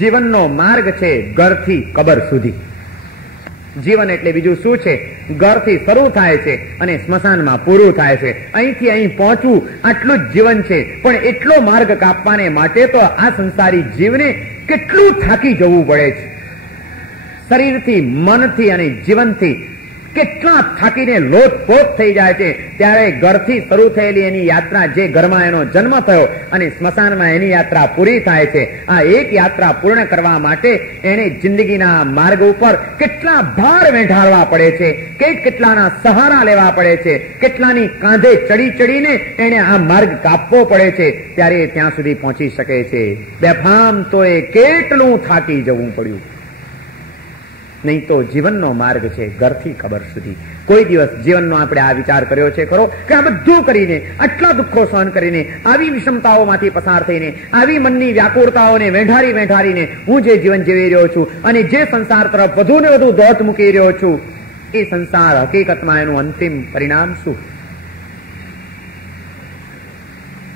જીવનનો માર્ગ છે ઘરથી કબર સુધી. જીવન એટલે બીજું શું છે? ઘરથી શરૂ થાય છે અને સ્મશાનમાં પૂરું થાય છે. અહીંથી અહીં પહોંચવું આટલું જ જીવન છે. પણ એટલો માર્ગ કાપવાને માટે તો આ સંસારી જીવને કેટલું થાકી જવું પડે છે. શરીરથી, મનથી અને જીવનથી કેટલા થાકીને લોથપોથ થઈ જાય છે, ત્યારે ઘરથી શરૂ થયેલી એની યાત્રા, જે ઘરમાં એનો જન્મ થયો અને સ્મશાનમાં એની યાત્રા પૂરી થાય છે, આ એક યાત્રા પૂર્ણ કરવા માટે એને જિંદગીના માર્ગ ઉપર કેટલા ભાર વેઠાડવા પડે છે, કેટલાના સહારા લેવા પડે છે, કેટલાની કાંધે ચડી ચડીને એને આ માર્ગ કાપવો પડે છે, ત્યારે ત્યાં સુધી પહોંચી શકે છે. બેફામ તો એ કેટલું થાકી જવું પડ્યું. નહીં તો જીવનનો માર્ગ છે ઘરથી કબર સુધી. કોઈ દિવસ જીવનનો આપણે આ વિચાર કર્યો છે ખરો કે આ બધું કરીને, આટલા દુઃખો સહન કરીને, આવી વિષમતાઓમાંથી પસાર થઈને, આવી મનની વ્યાકુળતાઓને વેઠારીને હું જે જીવન જીવી રહ્યો છું અને જે સંસાર તરફ વધુ ને વધુ દોટ મૂકી રહ્યો છું, એ સંસાર હકીકતમાં એનું અંતિમ પરિણામ શું?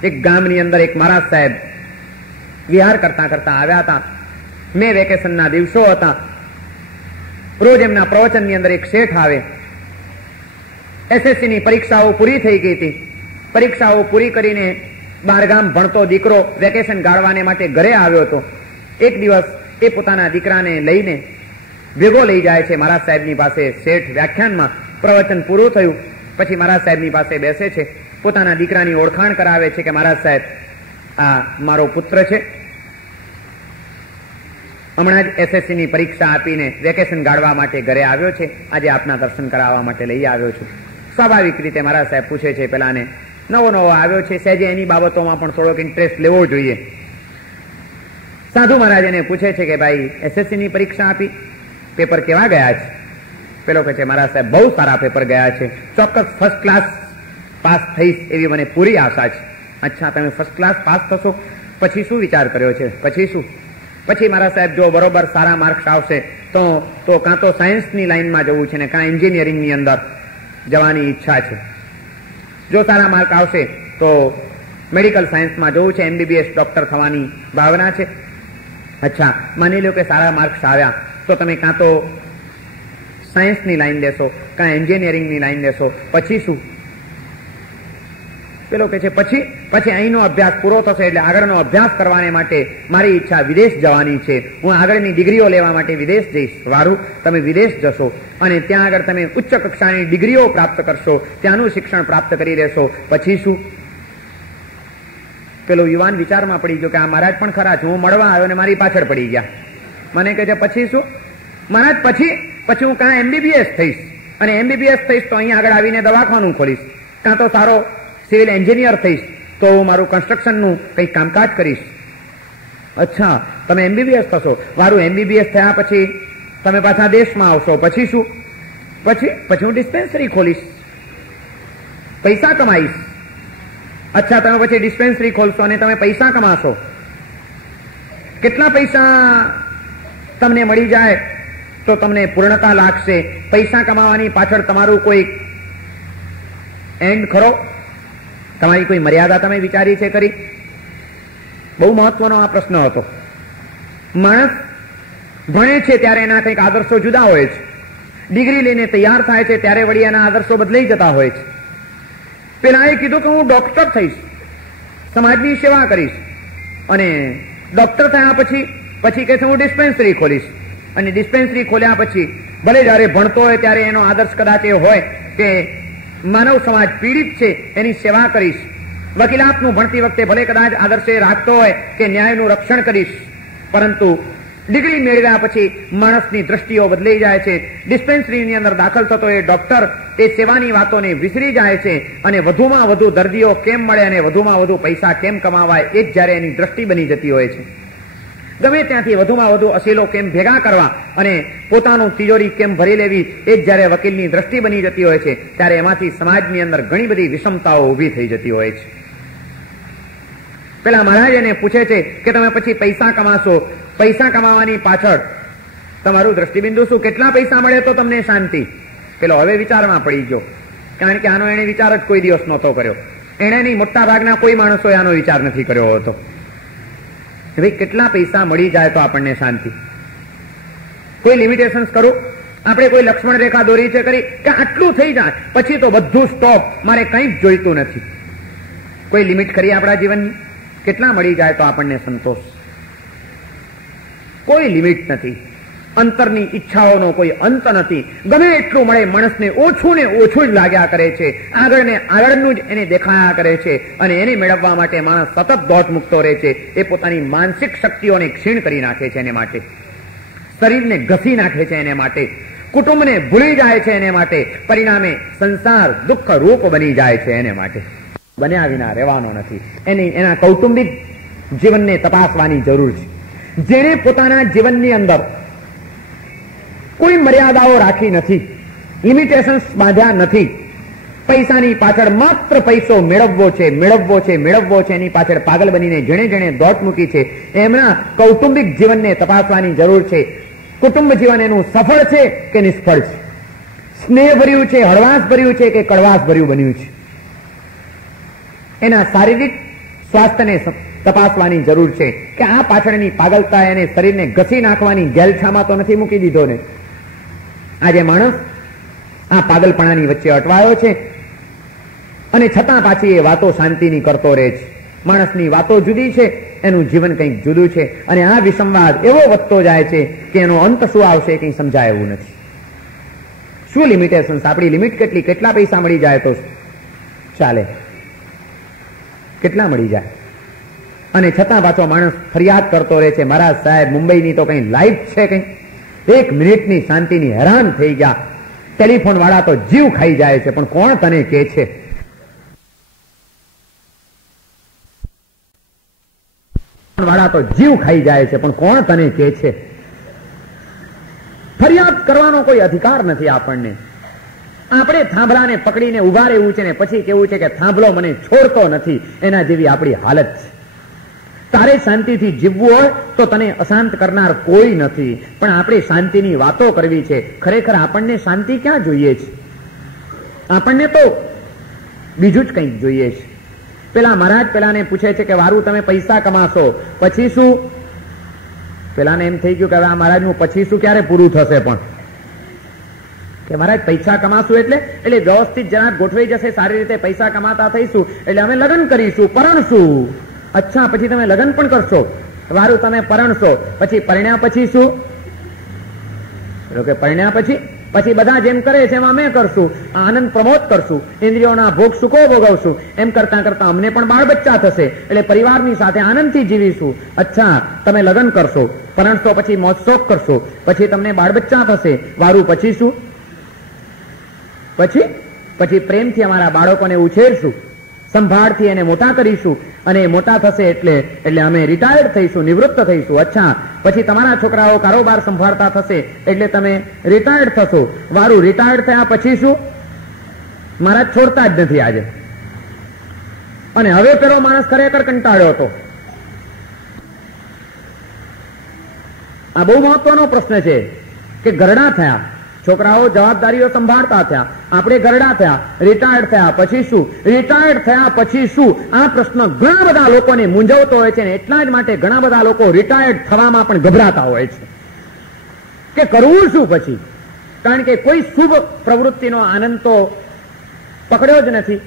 એક ગામની અંદર એક મહારાજ સાહેબ વિહાર કરતા કરતા આવ્યા હતા. મે વેકેશનના દિવસો હતા. રોજ એમના પ્રવચનની અંદર એક શેઠ આવે. એસએસસીની પરીક્ષાઓ પૂરી થઈ ગઈ હતી. પરીક્ષાઓ પૂરી કરીને બહારગામ ભણતો દીકરો વેકેશન ગાળવાને માટે ઘરે આવ્યો હતો. એક દિવસ એ પોતાના દીકરાને લઈને ભેગો લઈ જાય છે મહારાજ સાહેબની પાસે. શેઠ વ્યાખ્યાનમાં પ્રવચન પૂરું થયું પછી મહારાજ સાહેબની પાસે બેસે છે, પોતાના દીકરાની ઓળખાણ કરાવે છે કે મહારાજ સાહેબ, આ મારો પુત્ર છે, હમણાં જ એસએસસીની પરીક્ષા આપીને વેકેશન ગાળવા માટે ઘરે આવ્યો છે, આજે આપના દર્શન કરાવવા માટે લઈ આવ્યો છું. સ્વાભાવિક રીતે મહારાજ સાહેબ પૂછે છે પેલાને, નવો આવ્યો છે, સહેજે એની બાબતોમાં પણ થોડોક ઇન્ટરેસ્ટ લેવો જોઈએ. સાધુ મહારાજ એને પૂછે છે કે ભાઈ, એસએસસીની પરીક્ષા આપી, પેપર કેવા ગયા છે? પેલો કહે છે મહારાજ સાહેબ, બહુ સારા પેપર ગયા છે, ચોક્કસ ફર્સ્ટ ક્લાસ પાસ થઈશ એવી મને પૂરી આશા છે. અચ્છા, તમે ફર્સ્ટ ક્લાસ પાસ થશો, પછી શું વિચાર કર્યો છે? પછી શું? પછી મારા સાહેબ, જો બરોબર સારા માર્ક્સ આવશે તો કાં તો સાયન્સની લાઈનમાં જવું છે ને કાં એન્જિનિયરિંગની અંદર જવાની ઈચ્છા છે. જો સારા માર્ક આવશે તો મેડિકલ સાયન્સમાં જવું છે, એમબીબીએસ ડોક્ટર થવાની ભાવના છે. અચ્છા, માની લો કે સારા માર્ક્સ આવ્યા તો તમે કાં તો સાયન્સની લાઈન લેશો કાં એન્જિનિયરિંગની લાઈન લેશો, પછી શું? પેલો કહે છે પછી અહીંનો અભ્યાસ પૂરો થશે એટલે આગળનો અભ્યાસ કરવાને માટે મારી ઈચ્છા વિદેશ જવાની છે, હું આગળની ડિગ્રીઓ લેવા માટે વિદેશ જઈશ. વારું, તમે વિદેશ જશો અને ત્યાં આગળ તમે ઉચ્ચ કક્ષાની ડિગ્રીઓ પ્રાપ્ત કરશો, ત્યાંનું શિક્ષણ પ્રાપ્ત કરી લેશો, પછી શું? પેલો યુવાન વિચારમાં પડી ગયો કે આ મહારાજ પણ ખરા છે, હું મળવા આવ્યો ને મારી પાછળ પડી ગયા. મને કહે છે પછી શું? મહારાજ પછી હું કાં એમબીબીએસ થઈશ અને એમબીબીએસ થઈશ તો અહીંયા આગળ આવીને દવાખાનું ખોલીશ, કાં તો સારો સિવિલ એન્જિનિયર થઈશ તો હું મારું કન્સ્ટ્રક્શનનું કંઈક કામકાજ કરીશ. અચ્છા, તમે એમબીબીએસ થશો, મારું એમબીબીએસ થયા પછી તમે પાછા દેશમાં આવશો, પછી શું? પછી હું ડિસ્પેન્સરી ખોલીશ, પૈસા કમાઈશ. અચ્છા, તમે પછી ડિસ્પેન્સરી ખોલશો અને તમે પૈસા કમાશો. કેટલા પૈસા તમને મળી જાય તો તમને પૂર્ણતા લાગશે? પૈસા કમાવાની પાછળ તમારું કોઈ એન્ડ ખરો? તમારી કોઈ મર્યાદા તમે વિચારી છે ખરી? બહુ મહત્વનો આ પ્રશ્ન હતો. માણસ ભણે છે ત્યારે એના કંઈક આદર્શો જુદા હોય છે, ડિગ્રી લઈને તૈયાર થાય છે ત્યારે વળી એના આદર્શો બદલાઈ જતા હોય છે. પેલાએ કીધું કે હું ડોક્ટર થઈશ, સમાજની સેવા કરીશ, અને ડોક્ટર થયા પછી કહે છે હું ડિસ્પેન્સરી ખોલીશ, અને ડિસ્પેન્સરી ખોલ્યા પછી ભલે જયારે ભણતો હોય ત્યારે એનો આદર્શ કદાચ એ હોય કે માનવ સમાજ પીડિત છે એની સેવા કરીશ. વકીલાતનું ભણતી વખતે ભલે કદાચ આદર્શ એ રાખતો હોય કે ન્યાયનું રક્ષણ કરીશ, પરંતુ ડિગ્રી મેળવ્યા પછી માણસની દ્રષ્ટિઓ બદલાઈ જાય છે. ડિસ્પેન્સરીની અંદર દાખલ થતો એ ડોક્ટર એ સેવાની વાતોને વિસરી જાય છે અને વધુમાં વધુ દર્દીઓ કેમ મળે અને વધુમાં વધુ પૈસા કેમ કમાવાય એ જ જયારે એની દ્રષ્ટિ બની જતી હોય છે. ગમે ત્યાંથી વધુમાં વધુ અસીલો કેમ ભેગા કરવા અને પોતાનું તિજોરી કેમ ભરી લેવી એ જ જયારે વકીલની દ્રષ્ટિ બની જતી હોય છે, ત્યારે એમાંથી સમાજની અંદર ઘણી બધી વિષમતાઓ ઊભી થઈ જતી હોય છે. પેલા મહારાજ એને પૂછે છે કે તમે પછી પૈસા કમાશો, પૈસા કમાવાની પાછળ તમારું દ્રષ્ટિબિંદુ શું? કેટલા પૈસા મળે તો તમને શાંતિ? પેલો હવે વિચારમાં પડી ગયો, કારણ કે આનો એને વિચાર જ કોઈ દિવસ નહોતો કર્યો. એને નહીં, મોટા ભાગના કોઈ માણસોએ આનો વિચાર નથી કર્યો હતો. ભાઈ, કેટલા પૈસા મળી જાય તો આપણને શાંતિ? કોઈ લિમિટેશન્સ કરું? આપણે કોઈ લક્ષ્મણ રેખા દોરી છે કરી કે આટલું થઈ જાય પછી તો બધું સ્ટોપ, મારે કંઈ જ જોઈતું નથી? કોઈ લિમિટ કરી આપણા જીવનની? કેટલા મળી જાય તો આપણને સંતોષ? કોઈ લિમિટ નથી. અંતરની ઈચ્છાઓનો કોઈ અંત નથી. ગમે એટલું મળે માણસને ઓછું ને ઓછું જ લાગ્યા કરે છે. આગળ ને આગળનું જ એને દેખાયા કરે છે અને એને મેળવવા માટે માણસ સતત દોટ મૂકતો રહે છે. એ પોતાની માનસિક શક્તિઓને ક્ષીણ કરી નાખે છે. એને માટે શરીરને ઘસી નાખે છે. એને માટે કુટુંબને ભૂલી જાય છે. એને માટે પરિણામે સંસાર દુઃખ રૂપ બની જાય છે. એને માટે બન્યા વિના રહેવાનો નથી. એના કૌટુંબિક જીવનને તપાસવાની જરૂર છે. જેણે પોતાના જીવનની અંદર કોઈ મર્યાદાઓ રાખી નથી, લિમિટેશન્સ બાંધ્યા નથી, પૈસાની પાછળ માત્ર પૈસો મેળવવો છે, મેળવવો છે, મેળવવો છે, એની પાછળ પાગલ બનીને જેણે જેણે દોટ મૂકી છે, એમના કૌટુંબિક જીવનને તપાસવાની જરૂર છે. કુટુંબ જીવન એનું સફળ છે કે નિષ્ફળ છે? સ્નેહ ભર્યું છે, હળવાશ ભર્યું છે કે કડવાશ ભર્યું બન્યું છે? એના શારીરિક સ્વાસ્થ્યને તપાસવાની જરૂર છે કે આ પાછળની પાગલતા એને શરીરને ઘસી નાખવાની ગેલછામાં તો નથી મૂકી દીધો ને? આજે માણસ આ પાગલપણાની વચ્ચે અટવાયો છે અને છતાં પાછી એ વાતો શાંતિની કરતો રહે છે. માણસની વાતો જુદી છે, એનું જીવન કંઈક જુદું છે અને આ વિસંવાદ એવો વધતો જાય છે કે એનો અંત શું આવશે કંઈ સમજાય એવું નથી. શું લિમિટેશન્સ? આપણી લિમિટ કેટલી? કેટલા પૈસા મળી જાય તો ચાલે? કેટલા મળી જાય? અને છતાં પાછો માણસ ફરિયાદ કરતો રહે છે, મહારાજ સાહેબ મુંબઈની તો કઈ લાઈફ છે? કઈ 1 મિનિટની શાંતિની હેરાન થઈ ગયા. ટેલિફોન વાળા તો જીવ ખાઈ જાય છે, પણ કોણ તને કે છે? વાળા તો જીવ ખાઈ જાય છે, પણ કોણ તને કે છે? ફરિયાદ કરવાનો કોઈ અધિકાર નથી આપણને. આપણે થાંભલાને પકડીને ઉભા રહેવું છે ને પછી કેવું છે કે થાંભલો મને છોડતો નથી. એના જેવી આપણી હાલત છે. તારે શાંતિથી જીવવું હોય તો તને અશાંત કરનાર કોઈ નથી, પણ આપણે શાંતિની વાતો કરવી છે. ખરેખર આપણને શાંતિ ક્યાં જોઈએ છે? આપણને તો બીજું જ કંઈક જોઈએ છે. પેલા મહારાજ પેલાને પૂછે છે કે વારું તમે પૈસા કમાશો પછી શું? પેલાને એમ થઈ ગયું કે હવે આ મહારાજનું પછી શું ક્યારે પૂરું થશે? પણ કે મહારાજ પૈસા કમાશું એટલે વ્યવસ્થિત જરા ગોઠવાઈ જશે, સારી રીતે પૈસા કમાતા થઈશું એટલે અમે લગ્ન કરીશું, પરણશું. અચ્છા, પછી તમે લગ્ન પણ કરશો? વારું તમે પરણશો, પછી પરણ્યા પછી શું? કે પરણ્યા પછી બધા જેમ કરે છે એમ અમે કરશું, આનંદ પ્રમોદ કરશું, ઇન્દ્રિયોના ભોગ સુખો ભોગવશું. એમ કરતા કરતા અમને પણ બાળ બચ્ચા થશે એટલે પરિવારની સાથે આનંદથી જીવીશું. અચ્છા, તમે લગ્ન કરશો, પરણશો, પછી મોજ શોખ કરશો, પછી તમને બાળ બચ્ચા થશે. વારું પછી શું? પછી પ્રેમથી અમારા બાળકોને ઉછેરશું, સંભાળથી એને મોટા કરીશું અને મોટા થશે એટલે અમે રિટાયર્ડ થઈશું, નિવૃત્ત થઈશું. અચ્છા, પછી તમારા છોકરાઓ કારોબાર સંભાળતા થશે એટલે તમે રિટાયર્ડ થશો. વારું રિટાયર્ડ થયા પછી શું? મહારાજ છોડતા જ નથી આજે. અને હવે પેલો માણસ ખરેખર કંટાળ્યો હતો. આ બહુ મહત્વનો પ્રશ્ન છે કે ઘરડા થયા, છોકરાઓ જવાબદારીઓ સંભાળતા થયા, આપણે ઘરડા થયા, રિટાયર્ડ થયા પછી શું? રિટાયર્ડ થયા પછી શું? આ પ્રશ્ન ઘણા બધા લોકોને મૂંઝવતો હોય છે ને એટલા જ માટે ઘણા બધા લોકો રિટાયર્ડ થવામાં પણ ગભરાતા હોય છે કે કરવું શું પછી? કારણ કે કોઈ શુભ પ્રવૃત્તિનો આનંદ તો પકડ્યો જ નથી,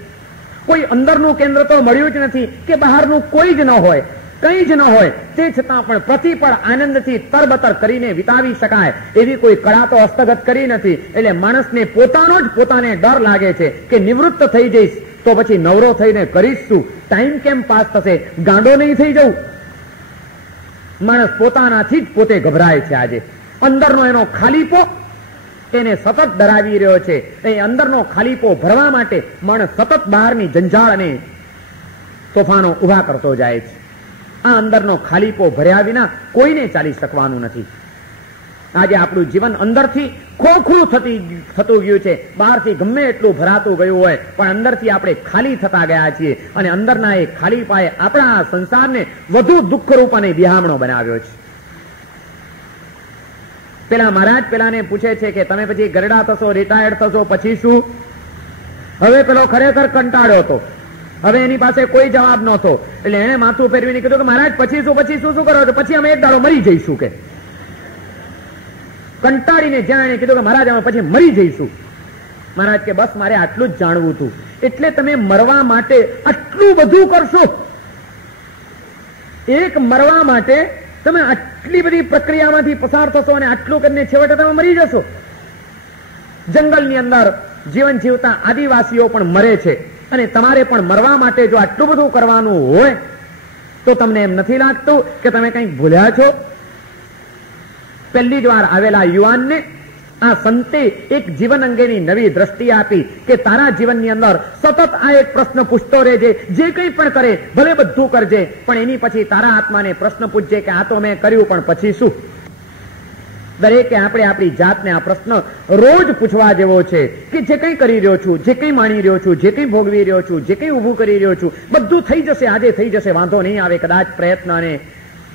કોઈ અંદરનું કેન્દ્ર તો મળ્યું જ નથી કે બહારનું કોઈ જ ન હોય, કંઈ જ ન હોય, તે છતાં પણ પ્રતિપળ આનંદથી તરબતર કરીને વિતાવી શકાય એવી કોઈ કળા તો હસ્તગત કરી નથી. એટલે માણસને પોતાનો જ પોતાને ડર લાગે છે કે નિવૃત્ત થઈ જઈશ તો પછી નવરો થઈને કરીશ શું? ટાઈમ કેમ પાસ થશે? ગાંડો નહીં થઈ જવું? માણસ પોતાનાથી જ પોતે ગભરાય છે. આજે અંદરનો એનો ખાલીપો એને સતત ડરાવી રહ્યો છે. એ અંદરનો ખાલીપો ભરવા માટે માણસ સતત બહારની જંજાળ અને તોફાનો ઉભા કરતો જાય છે. આ અંદરનો ખાલીપો ભર્યા વિના કોઈને ચાલી શકવાનું નથી. આજે આપણું જીવન અંદરથી ખોખરું થતું ગયું છે. બહારથી ગમે એટલું ભરાતું ગયું હોય પણ અંદરથી આપણે ખાલી થતા ગયા છીએ અને અંદરના એ ખાલીપાએ આપણા સંસારને વધુ દુઃખરૂપ અને બિહામણો બનાવ્યો છે. પેલા મહારાજ પેલાને પૂછે છે કે તમે પછી ગરડા થશો, રિટાયર્ડ થશો પછી શું? હવે પેલો ખરેખર કંટાળ્યો હતો, હવે એની પાસે કોઈ જવાબ નહોતો એટલે એને માથું ફેરવીને કીધું કે મહારાજ પછી શું કરો છો? પછી અમે એક દાડો મરી જઈશું. કે કંટાળીને જ્યાં એને કીધું કે મહારાજ અમે પછી મરી જઈશું. મહારાજ કે બસ મારે આટલું જ જાણવું હતું. એટલે તમે મરવા માટે આટલું બધું કરશો? એક મરવા માટે તમે આટલી બધી પ્રક્રિયામાંથી પસાર થશો અને આટલું કરીને છેવટે તમે મરી જશો. જંગલની અંદર જીવન જીવતા આદિવાસીઓ પણ મરે છે, અને તમારે પણ મરવા માટે જો આટલું બધું કરવાનું હોય તો તમને એમ નથી લાગતું કે તમે કંઈક ભૂલ્યા છો? પહેલી જ વાર આવેલા યુવાનને આ સંતે એક જીવન અંગેની નવી દ્રષ્ટિ આપી કે તારા જીવનની અંદર સતત આ એક પ્રશ્ન પૂછતો રહેજે, જે કંઈ પણ કરે ભલે બધું કરજે, પણ એની પછી તારા આત્માને પ્રશ્ન પૂછજે કે આ તો મેં કર્યું પણ પછી શું? દરેકે આપણે આપણી જાતને આ પ્રશ્ન રોજ પૂછવા જેવો છે કે જે કંઈ કરી રહ્યો છું, જે કંઈ માણી રહ્યો છું, જે કંઈ ભોગવી રહ્યો છું, જે કંઈ ઊભું કરી રહ્યો છું, બધું થઈ જશે, આજે થઈ જશે, વાંધો નહીં આવે. કદાચ પ્રયત્ન અને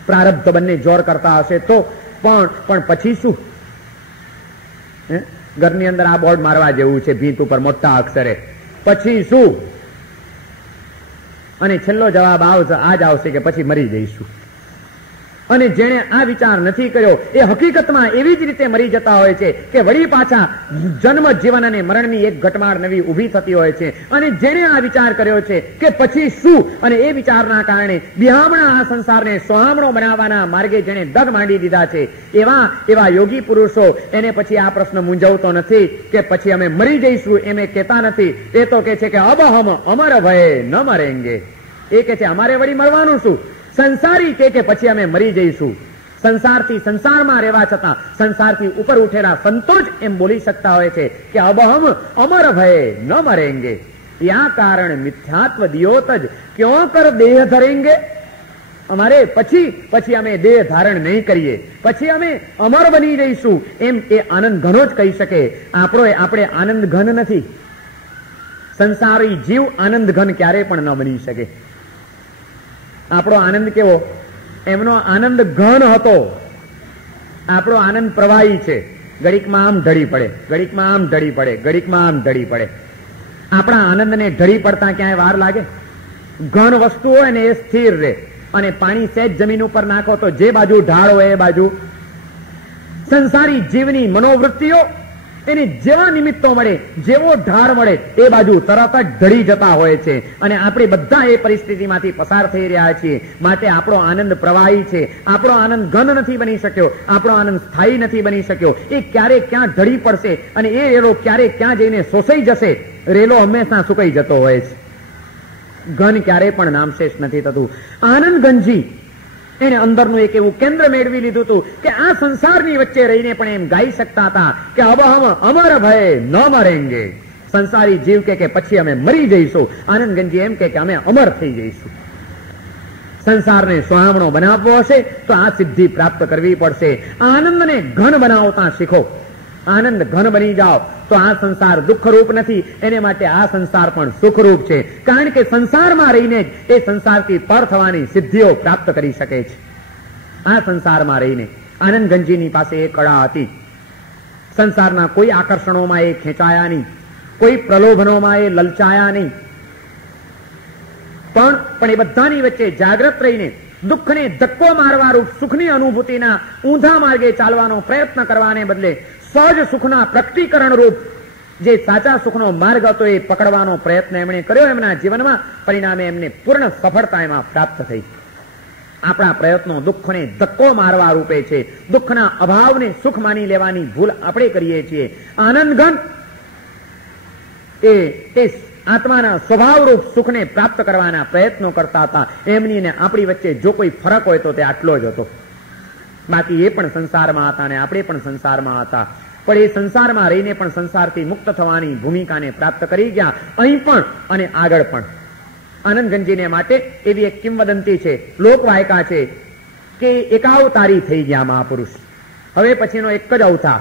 પ્રારબ્ધ બંને જોર કરતા હશે તો પણ પછી શું? ઘરની અંદર આ બોર્ડ મારવા જેવું છે ભીંત ઉપર મોટા અક્ષરે, પછી શું? અને છેલ્લો જવાબ આ જ આવશે કે પછી મરી જઈશું. અને જેણે આ વિચાર નથી કર્યો એ હકીકતમાં એવી જ રીતે મરી જતા હોય છે કે વળી પાછા જન્મ, જીવન અને મરણની એક ઘટમાળ નવી ઊભી થતી હોય છે. અને જેણે આ વિચાર કર્યો છે કે પછી શું, અને એ વિચારના કારણે બિહામણા આ સંસારને સોહામણો બનાવવાના માર્ગે જેણે ડગ માંડી દીધા છે, એવા યોગી પુરુષો એને પછી આ પ્રશ્ન મૂંઝવતો નથી કે પછી અમે મરી જઈશું, એમ એ કહેતા નથી. એ તો કે છે કે અબ હમ અમર ભય ન મરેંગે. એ કે છે અમારે વળી મરવાનું શું? સંસારી કે પછી અમે મરી જઈશું. સંસારથી સંસારમાં રહેવા છતાં સંસારથી ઉપર ઉઠેલા સંતો જ એમ બોલી શકતા હોય છે કે અબ હમ અમર ભય ન મરેંગે. યા કારણ મિથ્યાત્વ દિયોત જ ક્યો કર દેહ ધરેંગે. અમારે પછી અમે દેહ ધારણ નહીં કરીએ, પછી અમે અમર બની જઈશું, એમ એ આનંદ ઘનો જ કહી શકે. આપણે આનંદ ઘન નથી. સંસારી જીવ આનંદ ઘન ક્યારે પણ ન બની શકે. આપણો આનંદ કેવો? એમનો આનંદ ઘન હતો, આપણો આનંદ પ્રવાહી છે. ઘડીકમાં આમ ઢળી પડે, ઘડીકમાં આમ ઢળી પડે, ઘડીકમાં આમ ઢળી પડે. આપણા આનંદને ઢળી પડતા ક્યાંય વાર લાગે? ઘન વસ્તુ હોય ને એ સ્થિર રહે, અને પાણી સહેજ જમીન ઉપર નાખો તો જે બાજુ ઢાળ હોય એ બાજુ. સંસારી જીવની મનોવૃત્તિઓ એને જેવા નિમિત્તો મળે, જેવો ઢાળ મળે એ બાજુ તરત જ ઢળી જતા હોય છે. અને આપણે બધા એ પરિસ્થિતિમાંથી પસાર થઈ રહ્યા છીએ. માટે આપણો આનંદ પ્રવાહી છે. આપણો આનંદ ઘન નથી બની શક્યો, આપણો આનંદ સ્થાયી નથી બની શક્યો. એ ક્યારે ક્યાં ઢળી પડશે, અને એ રેલો ક્યારે ક્યાં જઈને શોષાઈ જશે. રેલો હંમેશા સુકાઈ જતો હોય છે, ઘન ક્યારે પણ નામશેષ નથી થતું. આનંદ ઘનજી એને અંદરનું એક એવું કેન્દ્ર મેળવી લીધું હતું કે આ સંસારની વચ્ચે રહીને પણ એમ ગાઈ શકતા હતા કે અબ હમ અમર ભય ન મરેંગે. સંસારી જીવ કે પછી અમે મરી જઈશું, આનંદ ગંજી એમ કે અમે અમર થઈ જઈશું. સંસારને સોહામણો બનાવવો હશે તો આ સિદ્ધિ પ્રાપ્ત કરવી પડશે. આનંદને ઘન બનાવતા શીખો. આનંદ ઘન બની જાઓ તો આ સંસાર દુઃખરૂપ નથી, એને માટે આ સંસાર પણ સુખરૂપ છે. કારણ કે સંસારમાં રહીને જ એ સંસારથી પર થવાની સિદ્ધિઓ પ્રાપ્ત કરી શકે છે. આ સંસારમાં રહીને આનંદ ગંજીની પાસે એ કળા હતી. સંસારના કોઈ આકર્ષણોમાં એ ખેંચાયા નહીં, કોઈ પ્રલોભનોમાં એ લલચાયા નહીં, પણ એ બધાની વચ્ચે જાગ્રત રહીને દુઃખને ધક્કો મારવા રૂપ સુખની અનુભૂતિના ઊંધા માર્ગે ચાલવાનો પ્રયત્ન કરવાને બદલે સહજ સુખના પ્રકટીકરણ રૂપ જે સાચા સુખનો માર્ગ હતો એ પકડવાનો પ્રયત્ન એમણે કર્યો એમના જીવનમાં. પરિણામે એમને પૂર્ણ સફળતા એમાં પ્રાપ્ત થઈ. આપણા પ્રયત્નો દુઃખને ધક્કો મારવા રૂપે છે. દુઃખના અભાવને સુખ માની લેવાની ભૂલ આપણે કરીએ છીએ. આનંદ ઘન એ આત્માના સ્વભાવરૂપ સુખને પ્રાપ્ત કરવાના પ્રયત્નો કરતા હતા. એમની ને આપણી વચ્ચે જો કોઈ ફરક હોય તો તે આટલો જ હતો. બાકી એ પણ સંસારમાં હતા અને આપણે પણ સંસારમાં હતા, પણ એ સંસારમાં રહીને પણ સંસારથી મુક્ત થવાની ભૂમિકાને પ્રાપ્ત કરી ગયા, અહીં પણ અને આગળ પણ. આનંદ ગંજીને માટે એવી એક કિંવદંતી છે, લોકવાયકા છે કે એકાવતારી થઈ ગયા મહાપુરુષ. હવે પછીનો એક જ અવતાર.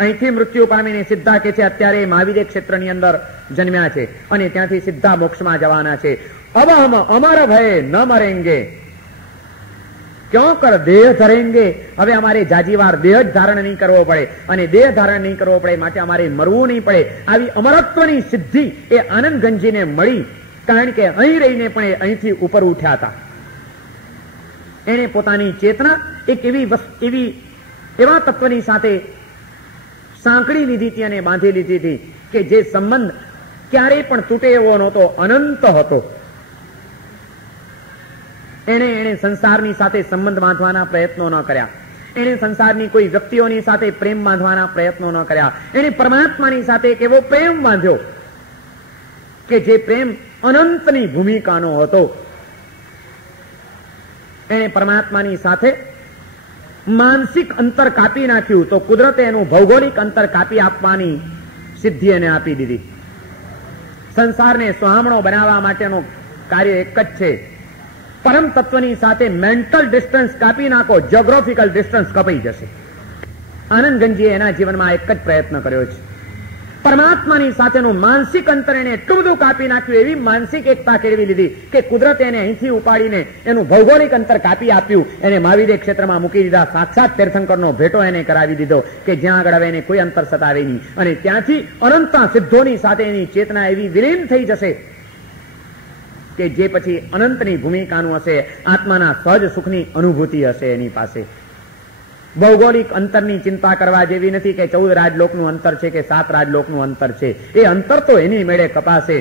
અહીંથી મૃત્યુ પામીને સીધા કે છે અત્યારે મહાવીર ક્ષેત્રની અંદર જન્મ્યા છે અને ત્યાંથી સીધા મોક્ષમાં જવાના છે. અબ હમ અમર ભય ન મરેંગે ક્યાં કર દેહ ધરેંગે. હવે અમારે જાજીવાર દેહ જ ધારણ નહીં કરવો પડે, અને દેહ ધારણ નહીં કરવો પડે માટે અમારે મરવું નહીં પડે. આવી અમરત્વની સિદ્ધિ એ આનંદ ગંજીને મળી, કારણ કે અહીં રહીને પણ એ અહીંથી ઉપર ઉઠ્યા હતા. એને પોતાની ચેતના એક એવા તત્વની સાથે સાંકળી લીધી હતી અને બાંધી લીધી હતી કે જે સંબંધ ક્યારેય પણ તૂટે એવો નહોતો, અનંત હતો. એને સંસારની સાથે સંબંધ બાંધવાના પ્રયત્નો ન કર્યા, એને સંસારની કોઈ વ્યક્તિઓની સાથે પ્રેમ બાંધવાના પ્રયત્નો ન કર્યા. એને પરમાત્માની સાથે એક એવો પ્રેમ બાંધ્યો કે જે પ્રેમ અનંતની ભૂમિકાનો હતો. એને પરમાત્માની સાથે માનસિક અંતર કાપી નાખ્યું તો કુદરતે એનું ભૌગોલિક અંતર કાપી આપવાની સિદ્ધિ એને આપી દીધી. સંસારને સોહામણો બનાવવા માટેનું કાર્ય એક જ છે, પરમ તત્વની સાથે મેન્ટલ ડિસ્ટન્સ કાપી નાખો, જ્યોગ્રાફિકલ ડિસ્ટન્સ કપાઈ જશે. આનંદ ગંજીએ એના જીવનમાં એક જ પ્રયત્ન કર્યો છે. પરમાત્માની સાથેનું માનસિક અંતર એને એટલું બધું કાપી નાખ્યું, એવી માનસિક એકતા કેળવી લીધી કે કુદરતે એને અહીંથી ઉપાડીને એનું ભૌગોલિક અંતર કાપી આપ્યું. એને મહાવીર ક્ષેત્રમાં મૂકી દીધા. સાક્ષાત તીર્થંકરનો ભેટો એને કરાવી દીધો કે જ્યાં આગળ હવે એને કોઈ અંતર સતાવે નહીં. અને ત્યાંથી અનંત સિદ્ધોની સાથે એની ચેતના એવી વિલીન થઈ જશે કે જે પછી અનંતની ભૂમિકાનું હશે, આત્માના સહજ સુખની અનુભૂતિ હશે એની પાસે. ભૌગોલિક અંતરની ચિંતા કરવા જેવી નથી કે 14 રાજલોકનું અંતર છે કે 7 રાજલોકનું અંતર છે. એ અંતર તો એની મેળે કપાશે.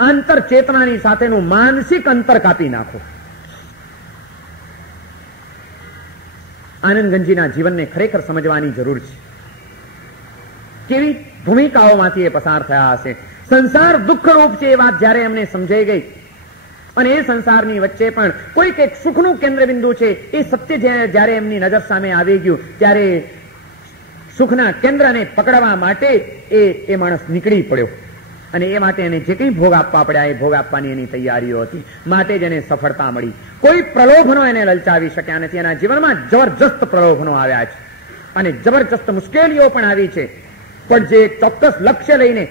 અંતર ચેતનાની સાથેનું માનસિક અંતર કાપી નાખો. આનંદ ગંજીના જીવનને ખરેખર સમજવાની જરૂર છે. કેવી ભૂમિકાઓમાંથી એ પસાર થયા હશે. સંસાર દુઃખરૂપ છે એ વાત જ્યારે એમને સમજાઈ ગઈ અને એ સંસારની વચ્ચે પણ કોઈક એક સુખનું કેન્દ્રબિંદુ છે એ સત્ય જ્યારે એમની નજર સામે આવી ગયું ત્યારે સુખના કેન્દ્રને પકડવા માટે એ માણસ નીકળી પડ્યો. અને એ માટે એને જે કંઈ ભોગ આપવા પડ્યા એ ભોગ આપવાની એની તૈયારીઓ હતી. માટે જ એને સફળતા મળી. કોઈ પ્રલોભનો એને લલચાવી શક્યા નથી. એના જીવનમાં જબરજસ્ત પ્રલોભનો આવ્યા છે અને જબરજસ્ત મુશ્કેલીઓ પણ આવી છે. પણ જે ચોક્કસ લક્ષ્ય લઈને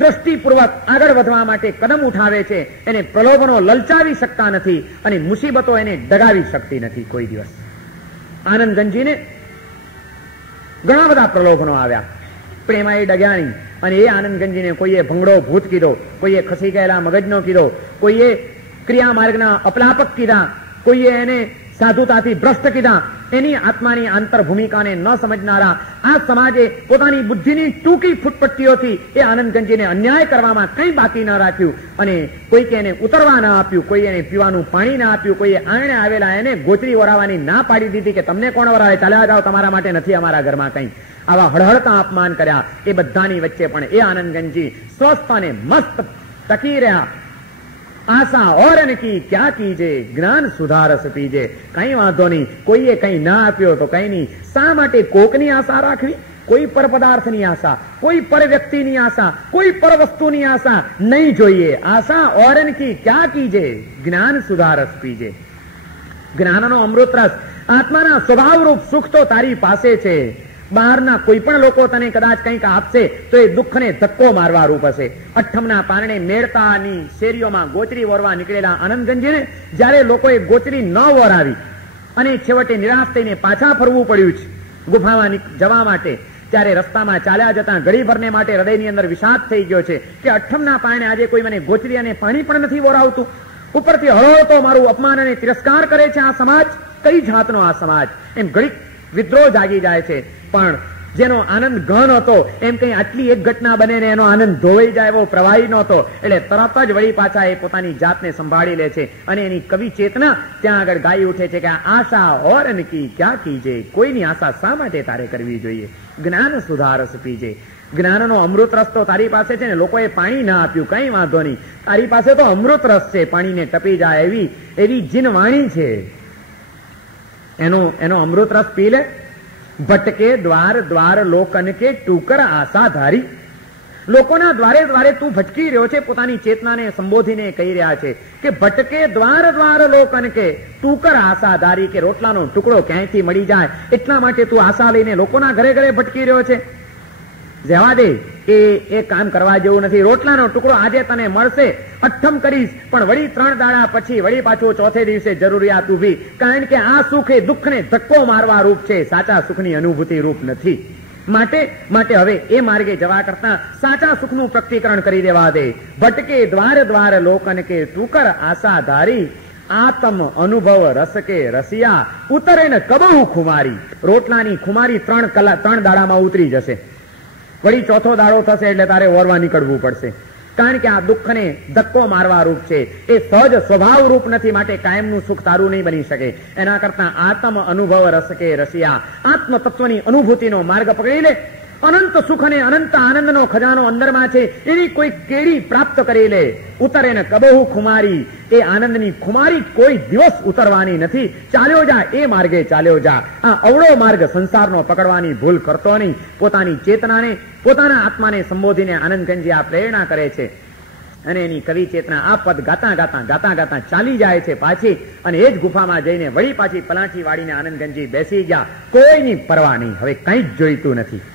દ્રષ્ટિપૂર્વક આગળ વધવા માટે કદમ ઉઠાવે છે એને પ્રલોભનો લલચાવી શકતા નથી અને મુસીબતો એને ડગાવી શકતી નથી કોઈ દિવસ. આનંદ ગંજીને ઘણા બધા પ્રલોભનો આવ્યા પણ એમાં એ ડગ્યા નહીં. અને એ આનંદ ગંજીને કોઈએ ભંગડો ભૂત કીધો, કોઈએ ખસી ગયેલા મગજનો કીધો, કોઈએ ક્રિયા માર્ગના અપલાપક કીધા, કોઈએ એને સાધુતાથી ભ્રષ્ટ કીધા. એની આત્માની આંતર ભૂમિકાને ન સમજનારા આ સમાજે પોતાની બુદ્ધિની ટૂંકી ફૂટપટ્ટીઓથી એ આનંદ ગંજીને અન્યાય કરવામાં કંઈ બાકી ન રાખ્યું અને કોઈકે એને ઉતરવા ન આપ્યું, કોઈ એને પીવાનું પાણી ન આપ્યું, કોઈએ આંગણે આવેલા એને ગોચરી વરાવવાની ના પાડી દીધી કે તમને કોણ વરાવે, ચાલ્યા જાઓ, તમારા માટે નથી અમારા ઘરમાં કંઈ. આવા હળહળતા અપમાન કર્યા. એ બધાની વચ્ચે પણ એ આનંદ ગંજી સ્વસ્થ અને મસ્ત ટકી રહ્યા. આશા ઓર કી ક્યાં કીજે, જ્ઞાન સુધારસ પીજે. કઈ વાંધો નહીં, કોઈએ કઈ ના આપ્યો તો કઈ નહીં. શા માટે કોકની આશા રાખવી? કોઈ પર પદાર્થની આશા, કોઈ પર વ્યક્તિની આશા, કોઈ પર વસ્તુની આશા નહીં જોઈએ. આશા ઓર કી ક્યાં કીજે, જ્ઞાન સુધારસ પીજે. જ્ઞાનનો અમૃત રસ, આત્માના સ્વભાવરૂપ સુખ તો તારી પાસે છે. બહારના કોઈ પણ લોકો તને કદાચ કંઈક આપશે તો એ દુઃખને ધક્કો મારવા રૂપ હશે. અઠ્ઠમના પારણે મેળતાની શેરીઓમાં ગોચરી વોરવા નીકળેલા આનંદ ગંજીને જ્યારે લોકોએ ગોચરી ન વોરાવી અને છેવટે નિરાશ થઈને પાછા ફરવું પડ્યું છે ગુફામાં જવા માટે, ત્યારે રસ્તામાં ચાલ્યા જતા ઘડીભરને માટે હૃદયની અંદર વિષાદ થઈ ગયો છે કે અઠ્ઠમના પારણે આજે કોઈ મને ગોચરી અને પાણી પણ નથી વોરાવતું. ઉપરથી હળહળતો મારું અપમાન અને તિરસ્કાર કરે છે આ સમાજ. કઈ જાતનો આ સમાજ? એમ ઘડીક વિદ્રોહ જાગી જાય છે. પણ જેનો આનંદ ઘન હતો એમ કઈ આટલી એક ઘટના બને ને એનો આનંદ ધોવાઈ જાય એવો પ્રવાહી નહોતો. એટલે તરત જ વળી પાછા એ પોતાની જાતને સંભાળી લે છે અને એની કવિ ચેતના ત્યાં આગળ ગાઈ ઉઠે છે કે આશા ઓર કી ક્યાં કીજે. કોઈની આશા શા માટે તારે કરવી જોઈએ? જ્ઞાન સુધારસ પીજે. જ્ઞાનનો અમૃત રસ તો તારી પાસે છે ને, લોકોએ પાણી ના આપ્યું, કઈ વાંધો નહીં, તારી પાસે તો અમૃત રસ છે, પાણીને ટપી જાય એવી જીન વાણી છે. એનો અમૃત રસ પી લે. ભટકે દ્વાર દ્વાર લોકન કે ટૂકર આશા ધારી. લોકોના દ્વારે દ્વારે તું ભટકી રહ્યો છે, પોતાની ચેતનાને સંબોધીને કહી રહ્યા છે કે ભટકે દ્વાર દ્વાર લોકન કે ટૂકર આશા ધારી, કે રોટલાનો ટુકડો ક્યાંયથી મળી જાય એટલા માટે તું આશા લઈને લોકોના ઘરે ઘરે ભટકી રહ્યો છે. જવા દે, એ કામ કરવા જેવું નથી. રોટલાનો ટુકડો આજે તને મળશે, અઠ્ઠમ કરીશ, પણ વળી 3 દાડા પછી વળી પાછું ચોથે દિવસે જરૂરિયાત ઉભી. કારણ કે આ સુખ એ દુઃખને ધક્કો મારવા રૂપ છે, સાચા સુખની અનુભૂતિ રૂપ નથી. માટે હવે એ માર્ગે જવા કરતા સાચા સુખનું પ્રકટીકરણ કરી દેવા દે. ભટકે દ્વાર દ્વાર લોકન કે ટુકર આશા ધારી, આત્મ અનુભવ રસ કે રસિયા, ઉતરે ને કબહુ ખુમારી. રોટલાની ખુમારી 3 દાડામાં ઉતરી જશે. વળી ચોથો દાડો થશે એટલે તારે વોરવા નીકળવું પડશે. કારણ કે આ દુઃખને ધક્કો મારવા રૂપ છે, એ સહજ સ્વભાવ રૂપ નથી, માટે કાયમનું સુખ તારું નહીં બની શકે. એના કરતા આત્મ અનુભવ રસ કે રસિયા, આત્મ તત્વની અનુભૂતિનો માર્ગ પકડી લે. અનંત સુખ અને અનંત આનંદનો ખજાનો અંદરમાં છે, એની કોઈ કેડી પ્રાપ્ત કરી લે. ઉતરે ને કબહુ ખુમારી, એ આનંદની ખુમારી કોઈ દિવસ ઉતરવાની નથી. ચાલ્યો જા એ માર્ગે ચાલ્યો જા. આ અવળો માર્ગ સંસારનો પકડવાની ભૂલ કરતો નહીં. પોતાની ચેતનાને, પોતાના આત્માને સંબોધીને આનંદગંજી આ પ્રેરણા કરે છે. અને એની કવિ ચેતના આ પદ ગાતા ગાતા ગાતા ગાતા ચાલી જાય છે પાછી, અને એ જ ગુફામાં જઈને વળી પાછી પલાઠી વાળીને આનંદગંજી બેસી ગયા. કોઈની પરવા નહીં, હવે કંઈ જ જોઈતું નથી.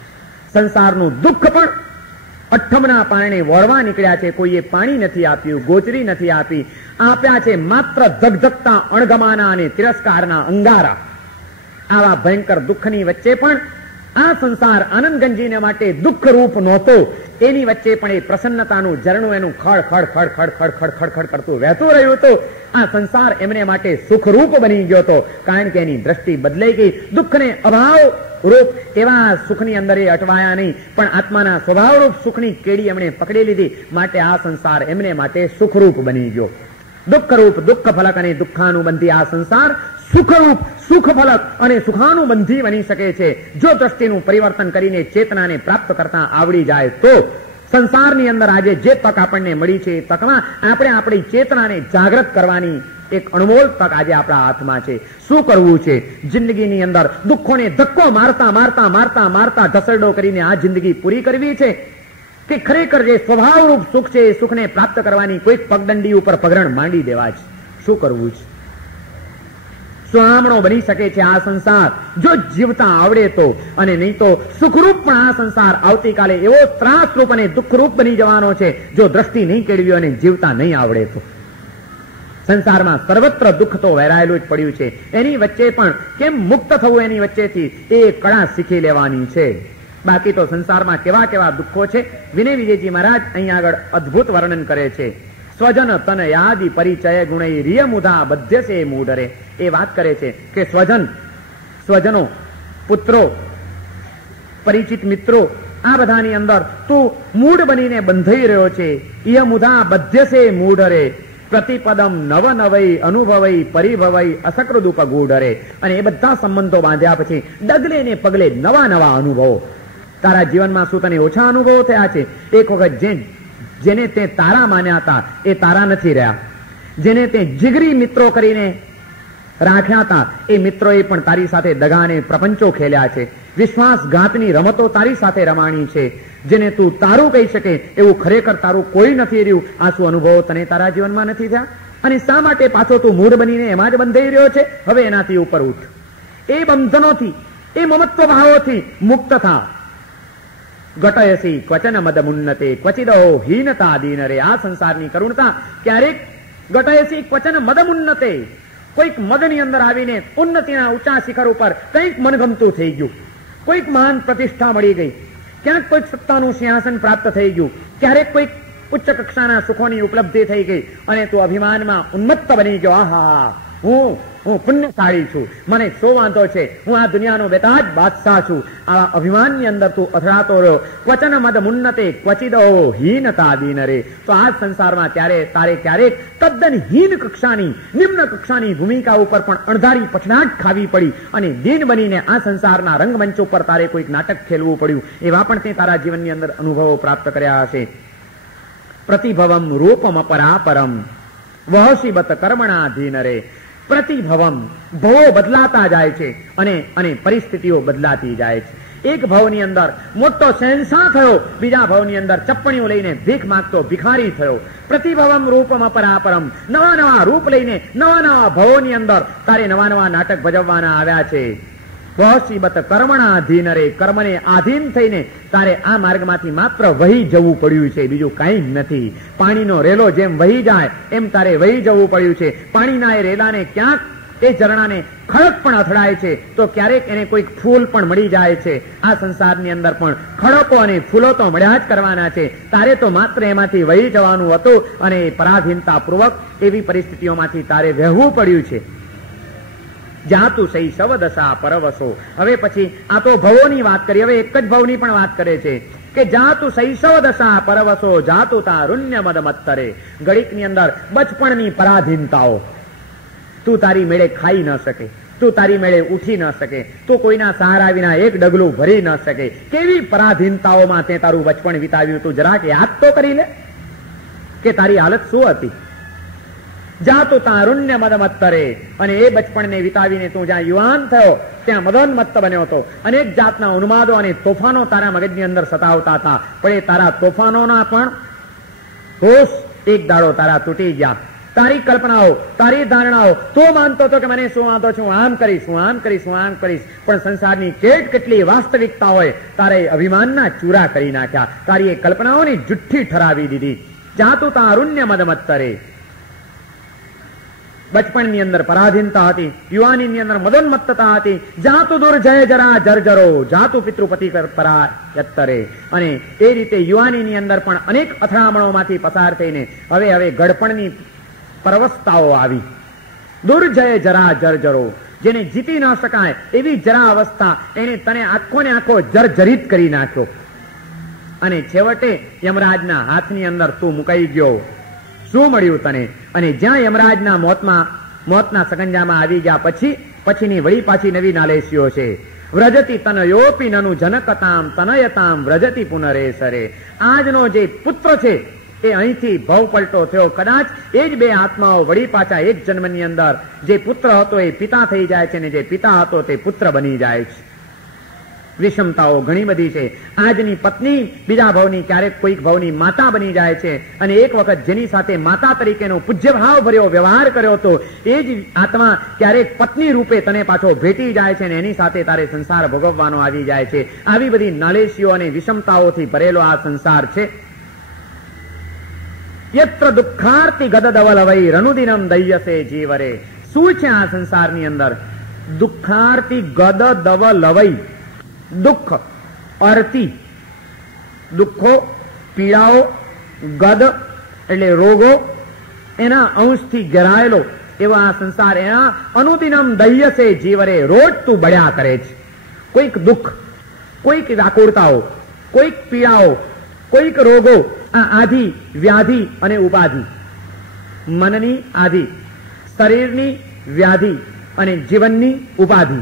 સંસારનું દુઃખ પણ અઠ્ઠમના પારણે વળવા નીકળ્યા છે. કોઈએ પાણી નથી આપ્યું, ગોચરી નથી આપી, આપ્યા છે માત્ર ધગધગતા અણગમાના અને તિરસ્કારના અંગારા. આવા ભયંકર દુઃખની વચ્ચે પણ આ સંસાર આનંદગંજીને માટે દુઃખ રૂપ નહોતો. એની વચ્ચે પણ એ પ્રસન્નતાનું ઝરણું એનું ખડ ખડ ખડ ખડ ખડ ખડ ખડ ખડ કરતું વહેતું રહ્યું હતું. આ સંસાર એમને માટે સુખરૂપ બની ગયો હતો, કારણ કે એની દ્રષ્ટિ બદલાઈ ગઈ. દુઃખને અભાવ રૂપ એવા સુખની અંદર એ અટવાયા નહીં, પણ આત્માના સ્વભાવરૂપ સુખની કેડી એમણે પકડી લીધી, માટે આ સંસાર એમને માટે સુખરૂપ બની ગયો. દુઃખરૂપ દુઃખ ફલક અને દુઃખાનુબંધી આ સંસાર સુખરૂપ સુખ ફલક અને સુખાનુબંધી બની શકે છે, જો દ્રષ્ટિનું પરિવર્તન કરીને ચેતનાને પ્રાપ્ત કરતા આવડી જાય તો. સંસારની અંદર આજે જે તક આપણને મળી છે, એ તકમાં આપણે આપણી ચેતનાને જાગૃત કરવાની એક અણમોલ તક આજે આપણા હાથમાં છે. શું કરવું છે? જિંદગીની અંદર દુઃખોને ધક્કો મારતા મારતા મારતા મારતા ઢસરડો કરીને આ જિંદગી પૂરી કરવી છે, કે ખરેખર જે સ્વભાવરૂપ સુખ છે એ સુખને પ્રાપ્ત કરવાની કોઈક પગદંડી ઉપર પગરણ માંડી દેવા છે? શું કરવું છે? સુહામણો બની શકે છે આ સંસાર જો જીવતા આવડે તો, અને નહીં તો સુખરૂપ પણ આ સંસાર આવતીકાલે એવો ત્રાસરૂપ અને દુઃખરૂપ બની જવાનો છે, જો દ્રષ્ટિ નહીં કેળવી અને જીવતા નહીં આવડે તો. સંસારમાં સર્વત્ર દુઃખ તો વેરાયેલું જ પડ્યું છે. એની વચ્ચે પણ કેમ મુક્ત થવું, એની વચ્ચેથી એ કળા શીખી લેવાની છે. બાકી તો સંસારમાં કેવા કેવા દુઃખો છે, વિનય વિજયજી મહારાજ અહીંયા આગળ અદ્ભુત વર્ણન કરે છે. સ્વજન તન યાદી પરિચય ગુણઈ રિયમુધા બધ્યસે મૂઢરે. એ વાત કરે છે કે સ્વજનો, પુત્રો, પરિચિત મિત્રો, આ બધાની અંદર તું મૂઢ બનીને બંધાઈ રહ્યો છે. યમુધા બધ્યસે મૂઢરે પ્રતિપદમ નવ નવઈ અનુભવઈ પરિભવઈ અસકૃદુપગૂઢરે. અને એ બધા સંબંધો બાંધ્યા પછી ડગલે ને પગલે નવા નવા અનુભવો. તારા જીવનમાં શું તને ઓછા અનુભવો થયા છે? એક વખત જેને તે તારા માન્યા હતા એ તારા નથી રહ્યા. જેને તે જીગરી મિત્રો કરીને રાખ્યા હતા એ મિત્રોએ પણ તારી સાથે દગાને પ્રપંચો ખેલ્યા છે. વિશ્વાસઘાતની રમતો તારી સાથે રમાણી છે. જેને તું તારું કહી શકે એવું ખરેખર તારું કોઈ નથી રહ્યું. આ શું અનુભવો તને તારા જીવનમાં નથી થયા? અને શા માટે પાછો તું મૂળ બનીને એમાં જ બંધાઈ રહ્યો છે? હવે એનાથી ઉપર ઉઠ. એ બંધનોથી, એ મમત્વ ભાવોથી મુક્ત થા. ઘટયસી ક્વચન મદ મુન્નતે ક્વચિદો હીનતા દીનરે. આ સંસારની કરુણતા ક્યારેક ઘટયસી ક્વચન મદ મુન્નતે, કોઈક મદની અંદર આવીને ઉન્નતિના ઊંચા શિખર ઉપર કંઈક મનગમતું થઈ ગયું, કોઈક મહાન પ્રતિષ્ઠા મળી ગઈ, ક્યાંક કોઈક સત્તાનું સિંહાસન પ્રાપ્ત થઈ ગયું, ક્યારેક કોઈક ઉચ્ચ કક્ષાના સુખોની ઉપલબ્ધિ થઈ ગઈ, અને તું અભિમાનમાં ઉન્મત્ત બની ગયો. આહા, હું પુણ્યશાળી છું, મને શો વાંધો છે, હું આ દુનિયાનો બેતાજ બાદશાહ છું. આ અભિમાનની અંદર તું અથડાતો રહ્યો. ક્વચન મદ મુન્નતે ક્વચિદો હીનતા દીનરે. તો આ સંસારમાં તારે ક્યારેક તદ્દન હીન કક્ષાની, નિમ્ન કક્ષાની ભૂમિકા ઉપર પણ અણધારી પછડાટ ખાવી પડી, અને દીન બનીને આ સંસારના રંગમંચ ઉપર તારે કોઈક નાટક ખેલવું પડ્યું. એવા પણ તે તારા જીવનની અંદર અનુભવો પ્રાપ્ત કર્યા હશે. પ્રતિભવમ રૂપમ અપરાપરમ વહસીબત કર્મણાધીન રે. પ્રતિભવમ, ભવો બદલાતા જાય છે અને પરિસ્થિતિઓ બદલાતી જાય છે. એક ભાવની અંદર મોટો શહેનશાહ થયો, બીજા ભાવની અંદર ચપ્પણીઓ લઈને ભીખ માંગતો ભિખારી થયો. પ્રતિભવમ રૂપમ અપરાપરમ, નવા નવા રૂપ લઈને નવા નવા ભાવોની અંદર તારે નવા નવા નાટક ભજવવાના આવ્યા છે. વહસીબત કર્મણાધીન રે. કર્મને આધીન થઈને તારે આ માર્ગમાંથી માત્ર વહી જવું પડ્યું છે, બીજું કંઈ જ નથી. પાણીનો રેલો જેમ વહી જાય એમ તારે વહી જવું પડ્યું છે. પાણીના એ રેલાને ક્યાંક એ ઝરણાને ખડક પણ અથડાય છે, તો ક્યારેક એને કોઈક ફૂલ પણ મળી જાય છે. આ સંસારની અંદર પણ ખડકો અને ફૂલો તો મળ્યા જ કરવાના છે. તારે તો માત્ર એમાંથી વહી જવાનું હતું, અને પરાધીનતાપૂર્વક એવી પરિસ્થિતિઓમાંથી તારે વહેવું પડ્યું છે. જાતું શૈશવ દશા પરવશો. હવે પછી આ તો ભવોની વાત કરી, હવે એક જ ભવની પણ વાત કરે છે કે જાતું શૈશવ દશા પરવસો જાતું તારુણ્ય મદ મત્તરે. ઘડીકની અંદર બચપણની પરાધીનતાઓ, તું તારી મેળે ખાઈ ન શકે, તું તારી મેળે ઉઠી ન શકે, તું કોઈના સહારા વિના એક ડગલું ભરી ન શકે. કેવી પરાધીનતાઓમાં તે તારું બચપણ વિતાવ્યું, તું જરાક યાદ તો કરી લે કે તારી હાલત શું હતી. જાતું તારુણ્ય મદ મત્તરે. અને એ બચપણને વિતાવીને તું જ્યાં યુવાન થયો ત્યાં મદન મત્ત બન્યો હતો. અનેક જાતના ઉન્માદો અને તોફાનો તારા મગજની અંદર સતાવતા હતા, પણ એ તારા તોફાનોના પણ હોશ એક દાડો તારા તૂટી ગયા. તારી કલ્પનાઓ, તારી ધારણાઓ, તું માનતો હતો કે મને શું વાંધો છે, હું આમ કરીશ, હું આમ કરીશ, હું આમ કરીશ, પણ સંસારની કેટલી વાસ્તવિકતા હોય તારે અભિમાનના ચૂરા કરી નાખ્યા. તારી એ કલ્પનાઓની જુઠ્ઠી ઠરાવી દીધી. જાતું તારુણ્ય મદ મત્તરે. બચપણની અંદર પરાધીનતા હતી, યુવાનીની અંદર મદોન્મત્તતા હતી. જાતું દુર્જય જરા જર્જરો જાતું પિતૃપતિ પરાયત્તરે. અને એ રીતે યુવાનીની અંદર પણ અનેક અથડામણોમાંથી પસાર થઈને હવે ગડપણની પરવસ્તાઓ આવી. દુર્જય જરા જર્જરો, જેને જીતી ન શકાય એવી જરા અવસ્થા, એને તને આખો ને આખો જર્જરિત કરી નાખ્યો. અને છેવટે યમરાજના હાથની અંદર તું મુકાઈ ગયો. શું મળ્યું તને? અને જ્યાં યમરાજના મોતના સકંજામાં આવી ગયા પછીની વળી પાછી નવી નાલેશીઓ છે. વ્રજતી તનયોપી નનુ જનકતામ તનયતામ વ્રજતી પુનરેસરે. આજનો જે પુત્ર છે એ અહીંથી ભવ પલટો થયો. કદાચ એ જ બે આત્માઓ વળી પાછા એક જન્મની અંદર જે પુત્ર હતો એ પિતા થઈ જાય છે, અને જે પિતા હતો તે પુત્ર બની જાય છે. વિષમતાઓ ઘણી બધી છે. આજની પત્ની બીજા ભાવની, ક્યારેક કોઈક ભાવની માતા બની જાય છે, અને એક વખત જેની સાથે માતા તરીકેનો પૂજ્યભાવ ભર્યો વ્યવહાર કર્યો હતો એ જ આત્મા ક્યારેક પત્ની રૂપે તને પાછો ભેટી જાય છે, અને એની સાથે તારે સંસાર ભોગવવાનો આવી જાય છે. આવી બધી નાલેશીઓ અને વિષમતાઓથી ભરેલો આ સંસાર છે. યત્ર દુઃખાર્તિ ગદદવલવૈ રનુદિનમ દય્યસે જીવરે. શું છે આ સંસારની અંદર? દુઃખાર્તિ ગદદવલવૈ. દુઃખ, અર્થી, દુઃખો, પીડાઓ, ગદ એટલે રોગો, એના અંશથી ઘેરાયેલો એવો આ સંસાર. એના અનુદિનમ દહ્યસે જીવરે. રોજ તું બળ્યા કરે છે. કોઈક દુઃખ, કોઈક વ્યાકુળતાઓ, કોઈક પીડાઓ, કોઈક રોગો, આ આધિ, વ્યાધિ અને ઉપાધિ. મનની આધિ, શરીરની વ્યાધિ અને જીવનની ઉપાધિ.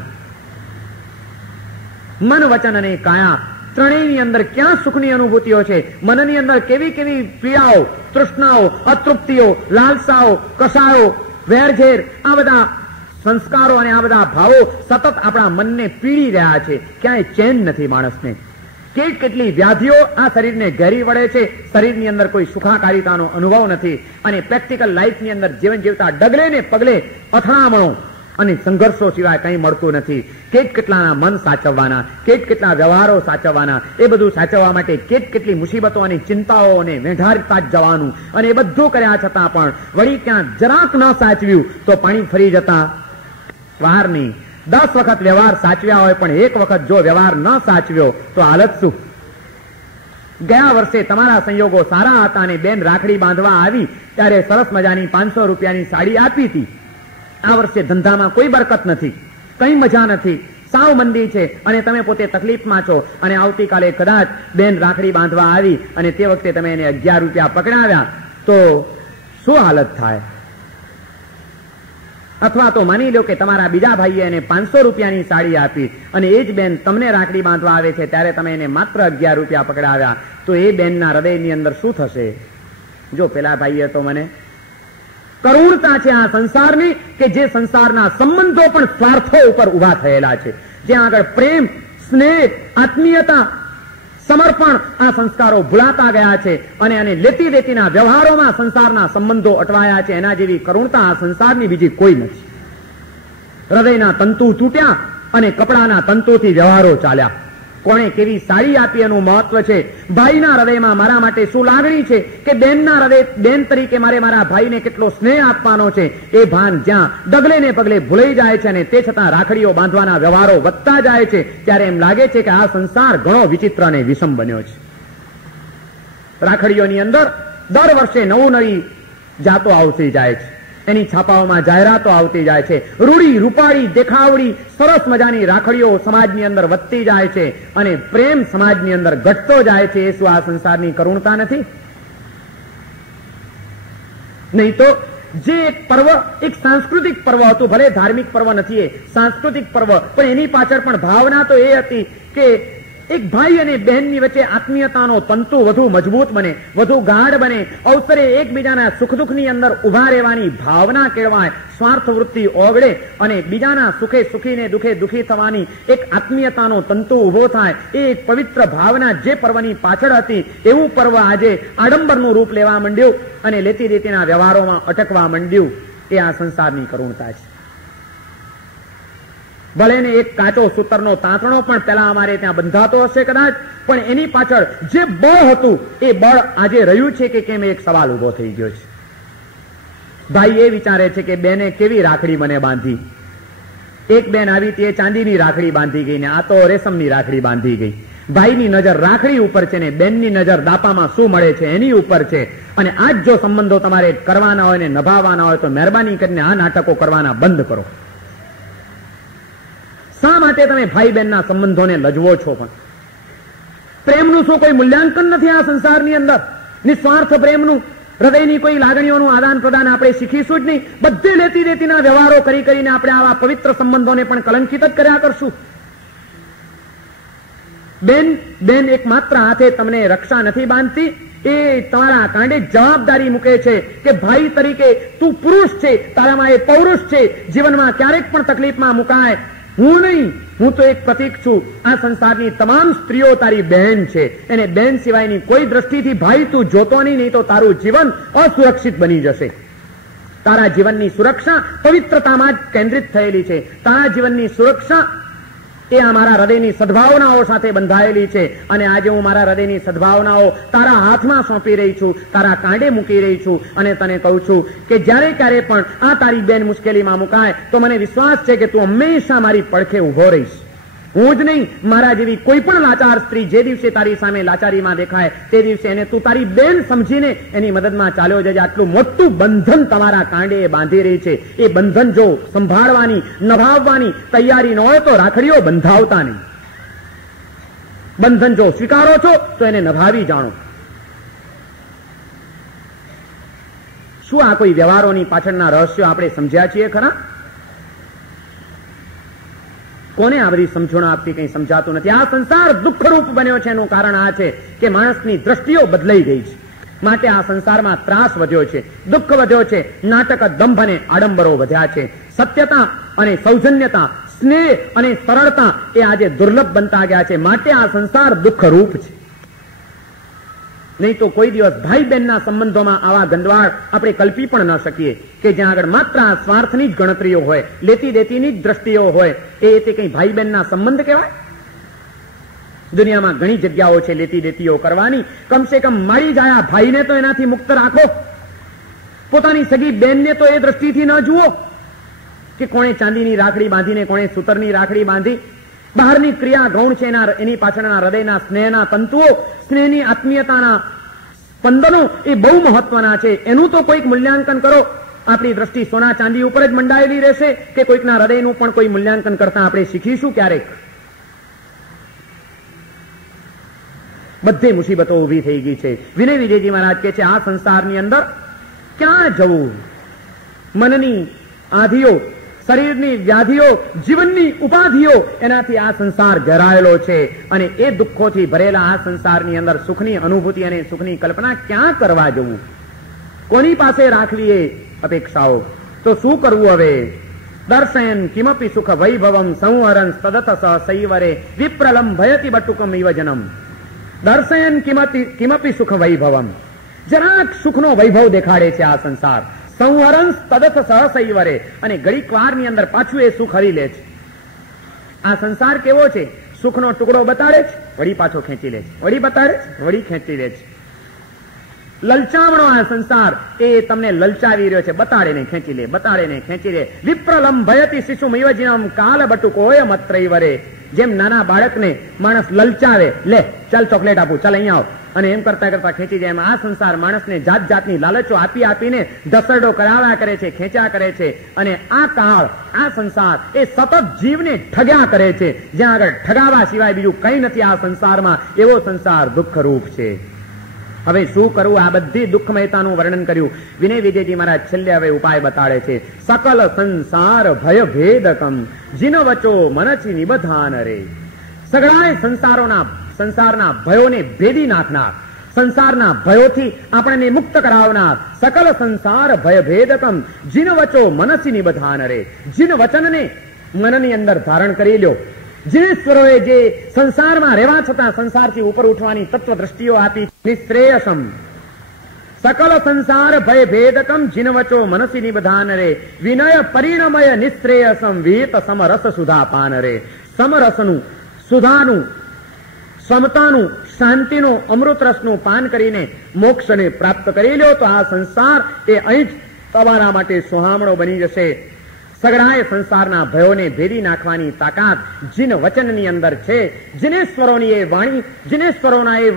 મન, વચન અને કાયા ત્રણેયની અંદર ક્યાં સુખની અનુભૂતિઓ છે? મનની અંદર કેવી કેવી પીડાઓ, તૃષ્ણાઓ, અતૃપ્તિઓ, લાલસાઓ, કષાયો, વેરઝેર, આ બધા સંસ્કારો અને આ બધા ભાવો સતત આપણા મનને પીડી રહ્યા છે. ક્યાંય ચેન નથી માણસને. કેટલી વ્યાધિઓ આ શરીરને ઘેરી વળે છે. શરીરની અંદર કોઈ સુખાકારિતાનો અનુભવ નથી, અને પ્રેક્ટિકલ લાઈફની અંદર જીવન જીવતા ડગલે ને પગલે અથડામણો અને સંઘર્ષો સિવાય કંઈ મળતું નથી. કેટલાના મન સાચવવાના, કેટલા વ્યવહારો સાચવવાના, એ બધું સાચવવા માટે કેટલી મુસીબતો અને ચિંતાઓને વેઢારતા જ જવાનું. અને એ બધું કર્યા છતાં પણ વળી ક્યાં જરાક ન સાચવ્યું તો પાણી ફરી જતા વાર નહીં. 10 વખત વ્યવહાર સાચવ્યા હોય પણ એક વખત જો વ્યવહાર ન સાચવ્યો તો હાલત શું? ગયા વર્ષે તમારા સંયોગો સારા હતા અને બેન રાખડી બાંધવા આવી ત્યારે સરસ મજાની 500 રૂપિયાની સાડી આપી હતી. આ વર્ષે ધંધામાં કોઈ બરકત નથી, કઈ મજા નથી, સાવ મંદી છે, અને તમે પોતે તકલીફમાં છો. અને આવતીકાલે કદાચ બેન રાખડી બાંધવા આવી અને તે વખતે તમે એને 11 રૂપિયા પકડાવ્યા તો શું હાલત થાય? અથવા તો માની લો કે તમારા બીજા ભાઈએ એને 500 રૂપિયાની સાડી આપી અને એ જ બેન તમને રાખડી બાંધવા આવે છે ત્યારે તમે એને માત્ર 11 રૂપિયા પકડાવ્યા, તો એ બેનના હૃદયની અંદર શું થશે? જો પેલા ભાઈએ તો મને કરુણતા છે આ સંસારની, કે જે સંસારના સંબંધો પણ સ્વાર્થો ઉપર ઉભા થયેલા છે. જ્યાં આગળ પ્રેમ, સ્નેહ, આત્મીયતા, સમર્પણ આ સંસ્કારો ભૂલાતા ગયા છે, અને લેતી દેતીના વ્યવહારોમાં સંસારના સંબંધો અટવાયા છે. એના જેવી કરુણતા આ સંસારની બીજી કોઈ નથી. હૃદયના તંતુ તૂટ્યા અને કપડાના તંતુથી વ્યવહારો ચાલ્યા. કોણે કેવી સાડી આપી એનું મહત્વ છે. ભાઈના હૃદયમાં મારા માટે શું લાગણી છે, કે બેનના હૃદય, બેન તરીકે મારે મારા ભાઈને કેટલો સ્નેહ આપવાનો છે, એ ભાન જ્યાં ડગલે ને પગલે ભૂલાઈ જાય છે, અને તે છતાં રાખડીઓ બાંધવાના વ્યવહારો વધતા જાય છે, ત્યારે એમ લાગે છે કે આ સંસાર ઘણો વિચિત્ર અને વિષમ બન્યો છે. રાખડીઓની અંદર દર વર્ષે નવી જાતો આવતી જાય છે. એની છાપાઓમાં જાહેરાતો આવતી જાય છે. રૂડી રૂપાળી દેખાવડી સરસ મજાની રાખડીઓ સમાજની અંદર વધતી જાય છે અને પ્રેમ સમાજની અંદર ઘટતો જાય છે. એ શું આ સંસારની કરુણતા નથી? નહીં તો જે એક પર્વ, એક સાંસ્કૃતિક પર્વ હતું, ભલે ધાર્મિક પર્વ નથી, એ સાંસ્કૃતિક પર્વ, પણ એની પાછળ પણ ભાવના તો એ હતી કે એક ભાઈ અને બહેનની વચ્ચે આત્મીયતાનો તંતુ વધુ મજબૂત બને, વધુ ગાઢ બને, અવસરે એકબીજાના સુખ દુઃખની અંદર ઉભા રહેવાની ભાવના કેળવાય, સ્વાર્થ વૃત્તિ ઓગળે અને બીજાના સુખે સુખીને દુઃખે દુઃખી થવાની એક આત્મીયતાનો તંતુ ઉભો થાય. એ એક પવિત્ર ભાવના જે પર્વની પાછળ હતી, એવું પર્વ આજે આડંબરનું રૂપ લેવા માંડ્યું અને લેતી દેતીના વ્યવહારોમાં અટકવા માંડ્યું. એ આ સંસારની કરુણતા છે. ભલે ને એક કાચો સૂતરનો તાંતણો પણ પેલા અમારે ત્યાં બંધાતો હશે કદાચ, પણ એની પાછળ જે બળ હતું એ બળ આજે રહ્યું છે કે કેમ, એક સવાલ ઉભો થઈ ગયો છે. ભાઈ એ વિચારે છે કે બેને કેવી રાખડી મને બાંધી. એક બેન આવી તે ચાંદીની રાખડી બાંધી ગઈ ને આ તો રેશમની રાખડી બાંધી ગઈ. ભાઈની નજર રાખડી ઉપર છે ને બેનની નજર દાપામાં શું મળે છે એની ઉપર છે. અને આજ જો સંબંધો તમારે કરવાના હોય ને નભાવવાના હોય તો મહેરબાની કરીને આ નાટકો કરવાના બંધ કરો. શા માટે તમે ભાઈ બહેનના સંબંધોને લજવો છો? પણ પ્રેમનું શું કોઈ મૂલ્યાંકન નથી આ સંસારની અંદર? નિસ્વાર્થ પ્રેમનું, હૃદયની કોઈ લાગણીઓનું આદાન પ્રદાન આપણે શીખીશું જ નહીં. બધે લેતી દેતીના વ્યવહારો કરી કરીને આપણે આવા પવિત્ર સંબંધોને પણ કલંકિત જ કર્યા કરશું. બેન એક માત્ર હાથે તમને રક્ષા નથી બાંધતી, એ તમારા કાંડે જવાબદારી મૂકે છે કે ભાઈ તરીકે તું પુરુષ છે, તારામાં એ પૌરુષ છે, જીવનમાં ક્યારેક પણ તકલીફમાં મુકાય હું નહીં, હું તો એક પ્રતીક છું. આ સંસારની તમામ સ્ત્રીઓ તારી બહેન છે, એને બહેન સિવાયની કોઈ દ્રષ્ટિથી ભાઈ તું જોતો નહીં તો તારું જીવન અસુરક્ષિત બની જશે. તારા જીવનની સુરક્ષા પવિત્રતામાં જ કેન્દ્રિત થયેલી છે. તારા જીવનની સુરક્ષા એ અમારા હૃદયની સદભાવનાઓ સાથે બંધાયેલી છે. અને આજે હું મારા હૃદયની સદભાવનાઓ તારા હાથમાં સોંપી રહી છું, તારા કાંડે મૂકી રહી છું અને તને કહું છું કે જ્યારે ક્યારે પણ આ તારી બેન મુશ્કેલીમાં મુકાય તો મને વિશ્વાસ છે કે તું હંમેશા મારી પડખે ઉભો રહીશ. હું જ નહીં, મારા જેવી કોઈ પણ લાચાર સ્ત્રી જે દિવસે તારી સામે લાચારીમાં દેખાય તે દિવસે એને તું તારી બેન સમજીને એની મદદમાં ચાલ્યો જજે. આટલું મોટું બંધન તમારા કાંડે એ બાંધી રહી છે. એ બંધન જો સંભાળવાની, નભાવવાની તૈયારી ન હોય તો રાખડીઓ બંધાવતા નહીં. બંધન જો સ્વીકારો છો તો એને નભાવી જાણો. શું આ કોઈ વ્યવહારોની પાછળના રહસ્યો આપણે સમજ્યા છીએ ખરા? કોને આ બધી સમજણ આપતી કંઈ સમજાતું નથી. આ સંસાર દુઃખરૂપ બન્યો છે એનું કારણ આ છે કે માણસની દ્રષ્ટિઓ બદલાઈ ગઈ છે. માટે આ સંસારમાં ત્રાસ વધ્યો છે, દુઃખ વધ્યો છે, નાટક, દંભ અને આડંબરો વધ્યા છે. સત્યતા અને સૌજન્યતા, સ્નેહ અને સરળતા એ આજે દુર્લભ બનતા ગયા છે. માટે આ સંસાર દુઃખરૂપ છે. નહીં તો કોઈ દિવસ ભાઈ બહેનના સંબંધોમાં આવા ગંદવાળ આપણે કલ્પી પણ ન શકીએ કે જ્યાં આગળ માત્ર આ સ્વાર્થની જ ગણતરીઓ હોય, લેતી દેતીની જ દ્રષ્ટિઓ હોય. એ તે કંઈ ભાઈ બહેનના સંબંધ કહેવાય? દુનિયામાં ઘણી જગ્યાઓ છે લેતી દેતીઓ કરવાની. કમસે કમ મારી જાય ભાઈને તો એનાથી મુક્ત રાખો. પોતાની સગી બેનને તો એ દ્રષ્ટિથી ન જુઓ કે કોણે ચાંદીની રાખડી બાંધીને કોણે સૂતરની રાખડી બાંધી. બહારની ક્રિયા ગૌણ છે, એની પાછળના હૃદયના સ્નેહના તંતુઓ, સ્નેહની આત્મીયતાના સ્પંદનો એ બહુ મહત્વના છે. એનું તો કોઈક મૂલ્યાંકન કરો. આપણી દ્રષ્ટિ સોના ચાંદી ઉપર જ મંડાયેલી રહેશે કે કોઈકના હૃદયનું પણ કોઈ મૂલ્યાંકન કરતા આપણે શીખીશું ક્યારેક? બધે મુસીબતો ઉભી થઈ ગઈ છે. વિનય વિજયજી મહારાજ કહે છે આ સંસારની અંદર ક્યાં જવું? મનની આધિઓ, શરીરની વ્યાધિઓ, જીવનની ઉપાધિઓ, એનાથી આ સંસાર ઘેરાયેલો છે. અને એ દુઃખોથી ભરેલા આ સંસારની અંદર સુખની અનુભૂતિ અને સુખની કલ્પના ક્યાં કરવા જવું? કોની પાસે રાખવી એ અપેક્ષાઓ? તો શું કરવું હવે? દર્શયન કિમપી સુખ વૈભવમ સંવરન તદત સૈવરે વિપ્રલમ ભયતિ બટુકમ ઇવ જનમ. દર્શયન કિમપી સુખ વૈભવમ, જરાક સુખનો વૈભવ દેખાડે છે આ સંસાર. સંવરંસ તદથ સહસૈવરે, અને ઘડીક વારની અંદર પાછું એ સુખ હરી લે છે. આ સંસાર કેવો છે? સુખનો ટુકડો બતાડે છે, વળી પાછો ખેંચી લે છે, વળી બતાડે છે, વળી ખેંચી લે છે. લલચામણો આ સંસાર એ તમને લલચાવી રહ્યો છે. બતાડે ને ખેંચી લે, બતાડે ને ખેંચી લે. વિપ્રલમ ભયતિ શિશુમૈવ જીવમ કાલ બટુકોય મત્રૈવરે. જેમ નાના બાળકને માણસ લલચાવે, લે ચાલ ચોકલેટ આપું, ચાલ અહીંયા આવ, અને એમ કરતા કરતા ખેંચી જાય. એમ આ સંસાર માણસને જાત જાતની લાલચો આપી આપીને ધસરડો કરાવ્યા કરે છે, ખેંચ્યા કરે છે. અને આ કાળ, આ સંસાર એ સતત જીવને ઠગ્યા કરે છે. જ્યાં આગળ ઠગાવા સિવાય બીજું કઈ નથી આ સંસારમાં. એવો સંસાર દુઃખરૂપ છે. હવે શું કરવું? આ બધી દુઃખમયતાનું વર્ણન કર્યું. વિનય વિજયજી મહારાજ છેલ્લે હવે ઉપાય બતાડે છે. સકલ સંસાર ભય ભેદકમ જીન વચો મનચી નિબધાન રે. સગળાય સંસારના ભયોને ભેદી નાખનાર, સંસારના ભયોથી આપણને મુક્ત કરાવનાર. સકલ સંસાર ભય ભેદકમ જીન વચો મનસી નિબધાન રે. જીન વચનને મનની અંદર ધારણ કરી લ્યો. જીનેશ્વરોએ જે સંસારમાં રહેવા છતાં સંસારથી ઉપર ઉઠવાની તત્વ દ્રષ્ટિઓ આપી. નિશ્રેયસમ સકલ સંસાર ભય ભેદકમ જીનવચો મનસી નિબધાન રે. વિનય પરિણમય નિશ્રેયસમ વિહિત સમરસ સુધા પાન રે. સમરસનું, સુધાનું, સમતાનું, શાંતિનું, અમૃત રસનું પાન કરીને મોક્ષને પ્રાપ્ત કરી લ્યો તો આ સંસાર એ અહીં જ તમારા માટે સુહામણો બની જશે. સગળાએ સંસારના ભયોને ભેદી નાખવાની તાકાત જીન વચનની અંદર છે. જીનેશ્વરોની એ વાણી, જીનેશ્વરોના એ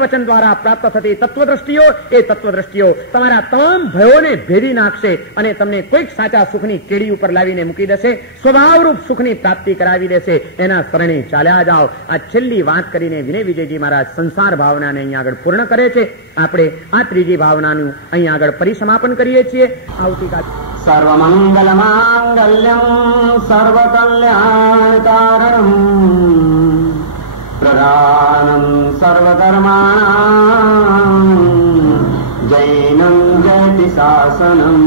વચન દ્વારા પ્રાપ્ત થતી તત્વદ્રષ્ટિઓ, એ તત્વદ્રષ્ટિઓ તમારા તમામ ભયોને ભેદી નાખશે અને તમને કોઈક સાચા સુખની કેડી ઉપર લાવીને મૂકી દેશે, સ્વભાવરૂપ સુખની પ્રાપ્તિ કરાવી દેશે. એના શરણે ચાલ્યા જાઓ. આ છેલ્લી વાત કરીને વિનય વિજયજી મહારાજ સંસાર ભાવનાને અહીંયા આગળ પૂર્ણ કરે છે. આપણે આ ત્રીજી ભાવનાનું અહીંયા આગળ પરિસમાપન કરીએ છીએ. આવતીકાલ સર્વમંગલ માંગલ્યમ સર્વકલ્યાણકારણમ પ્રધાનમ સર્વધર્માણામ જૈનમ જયતિ શાસનમ.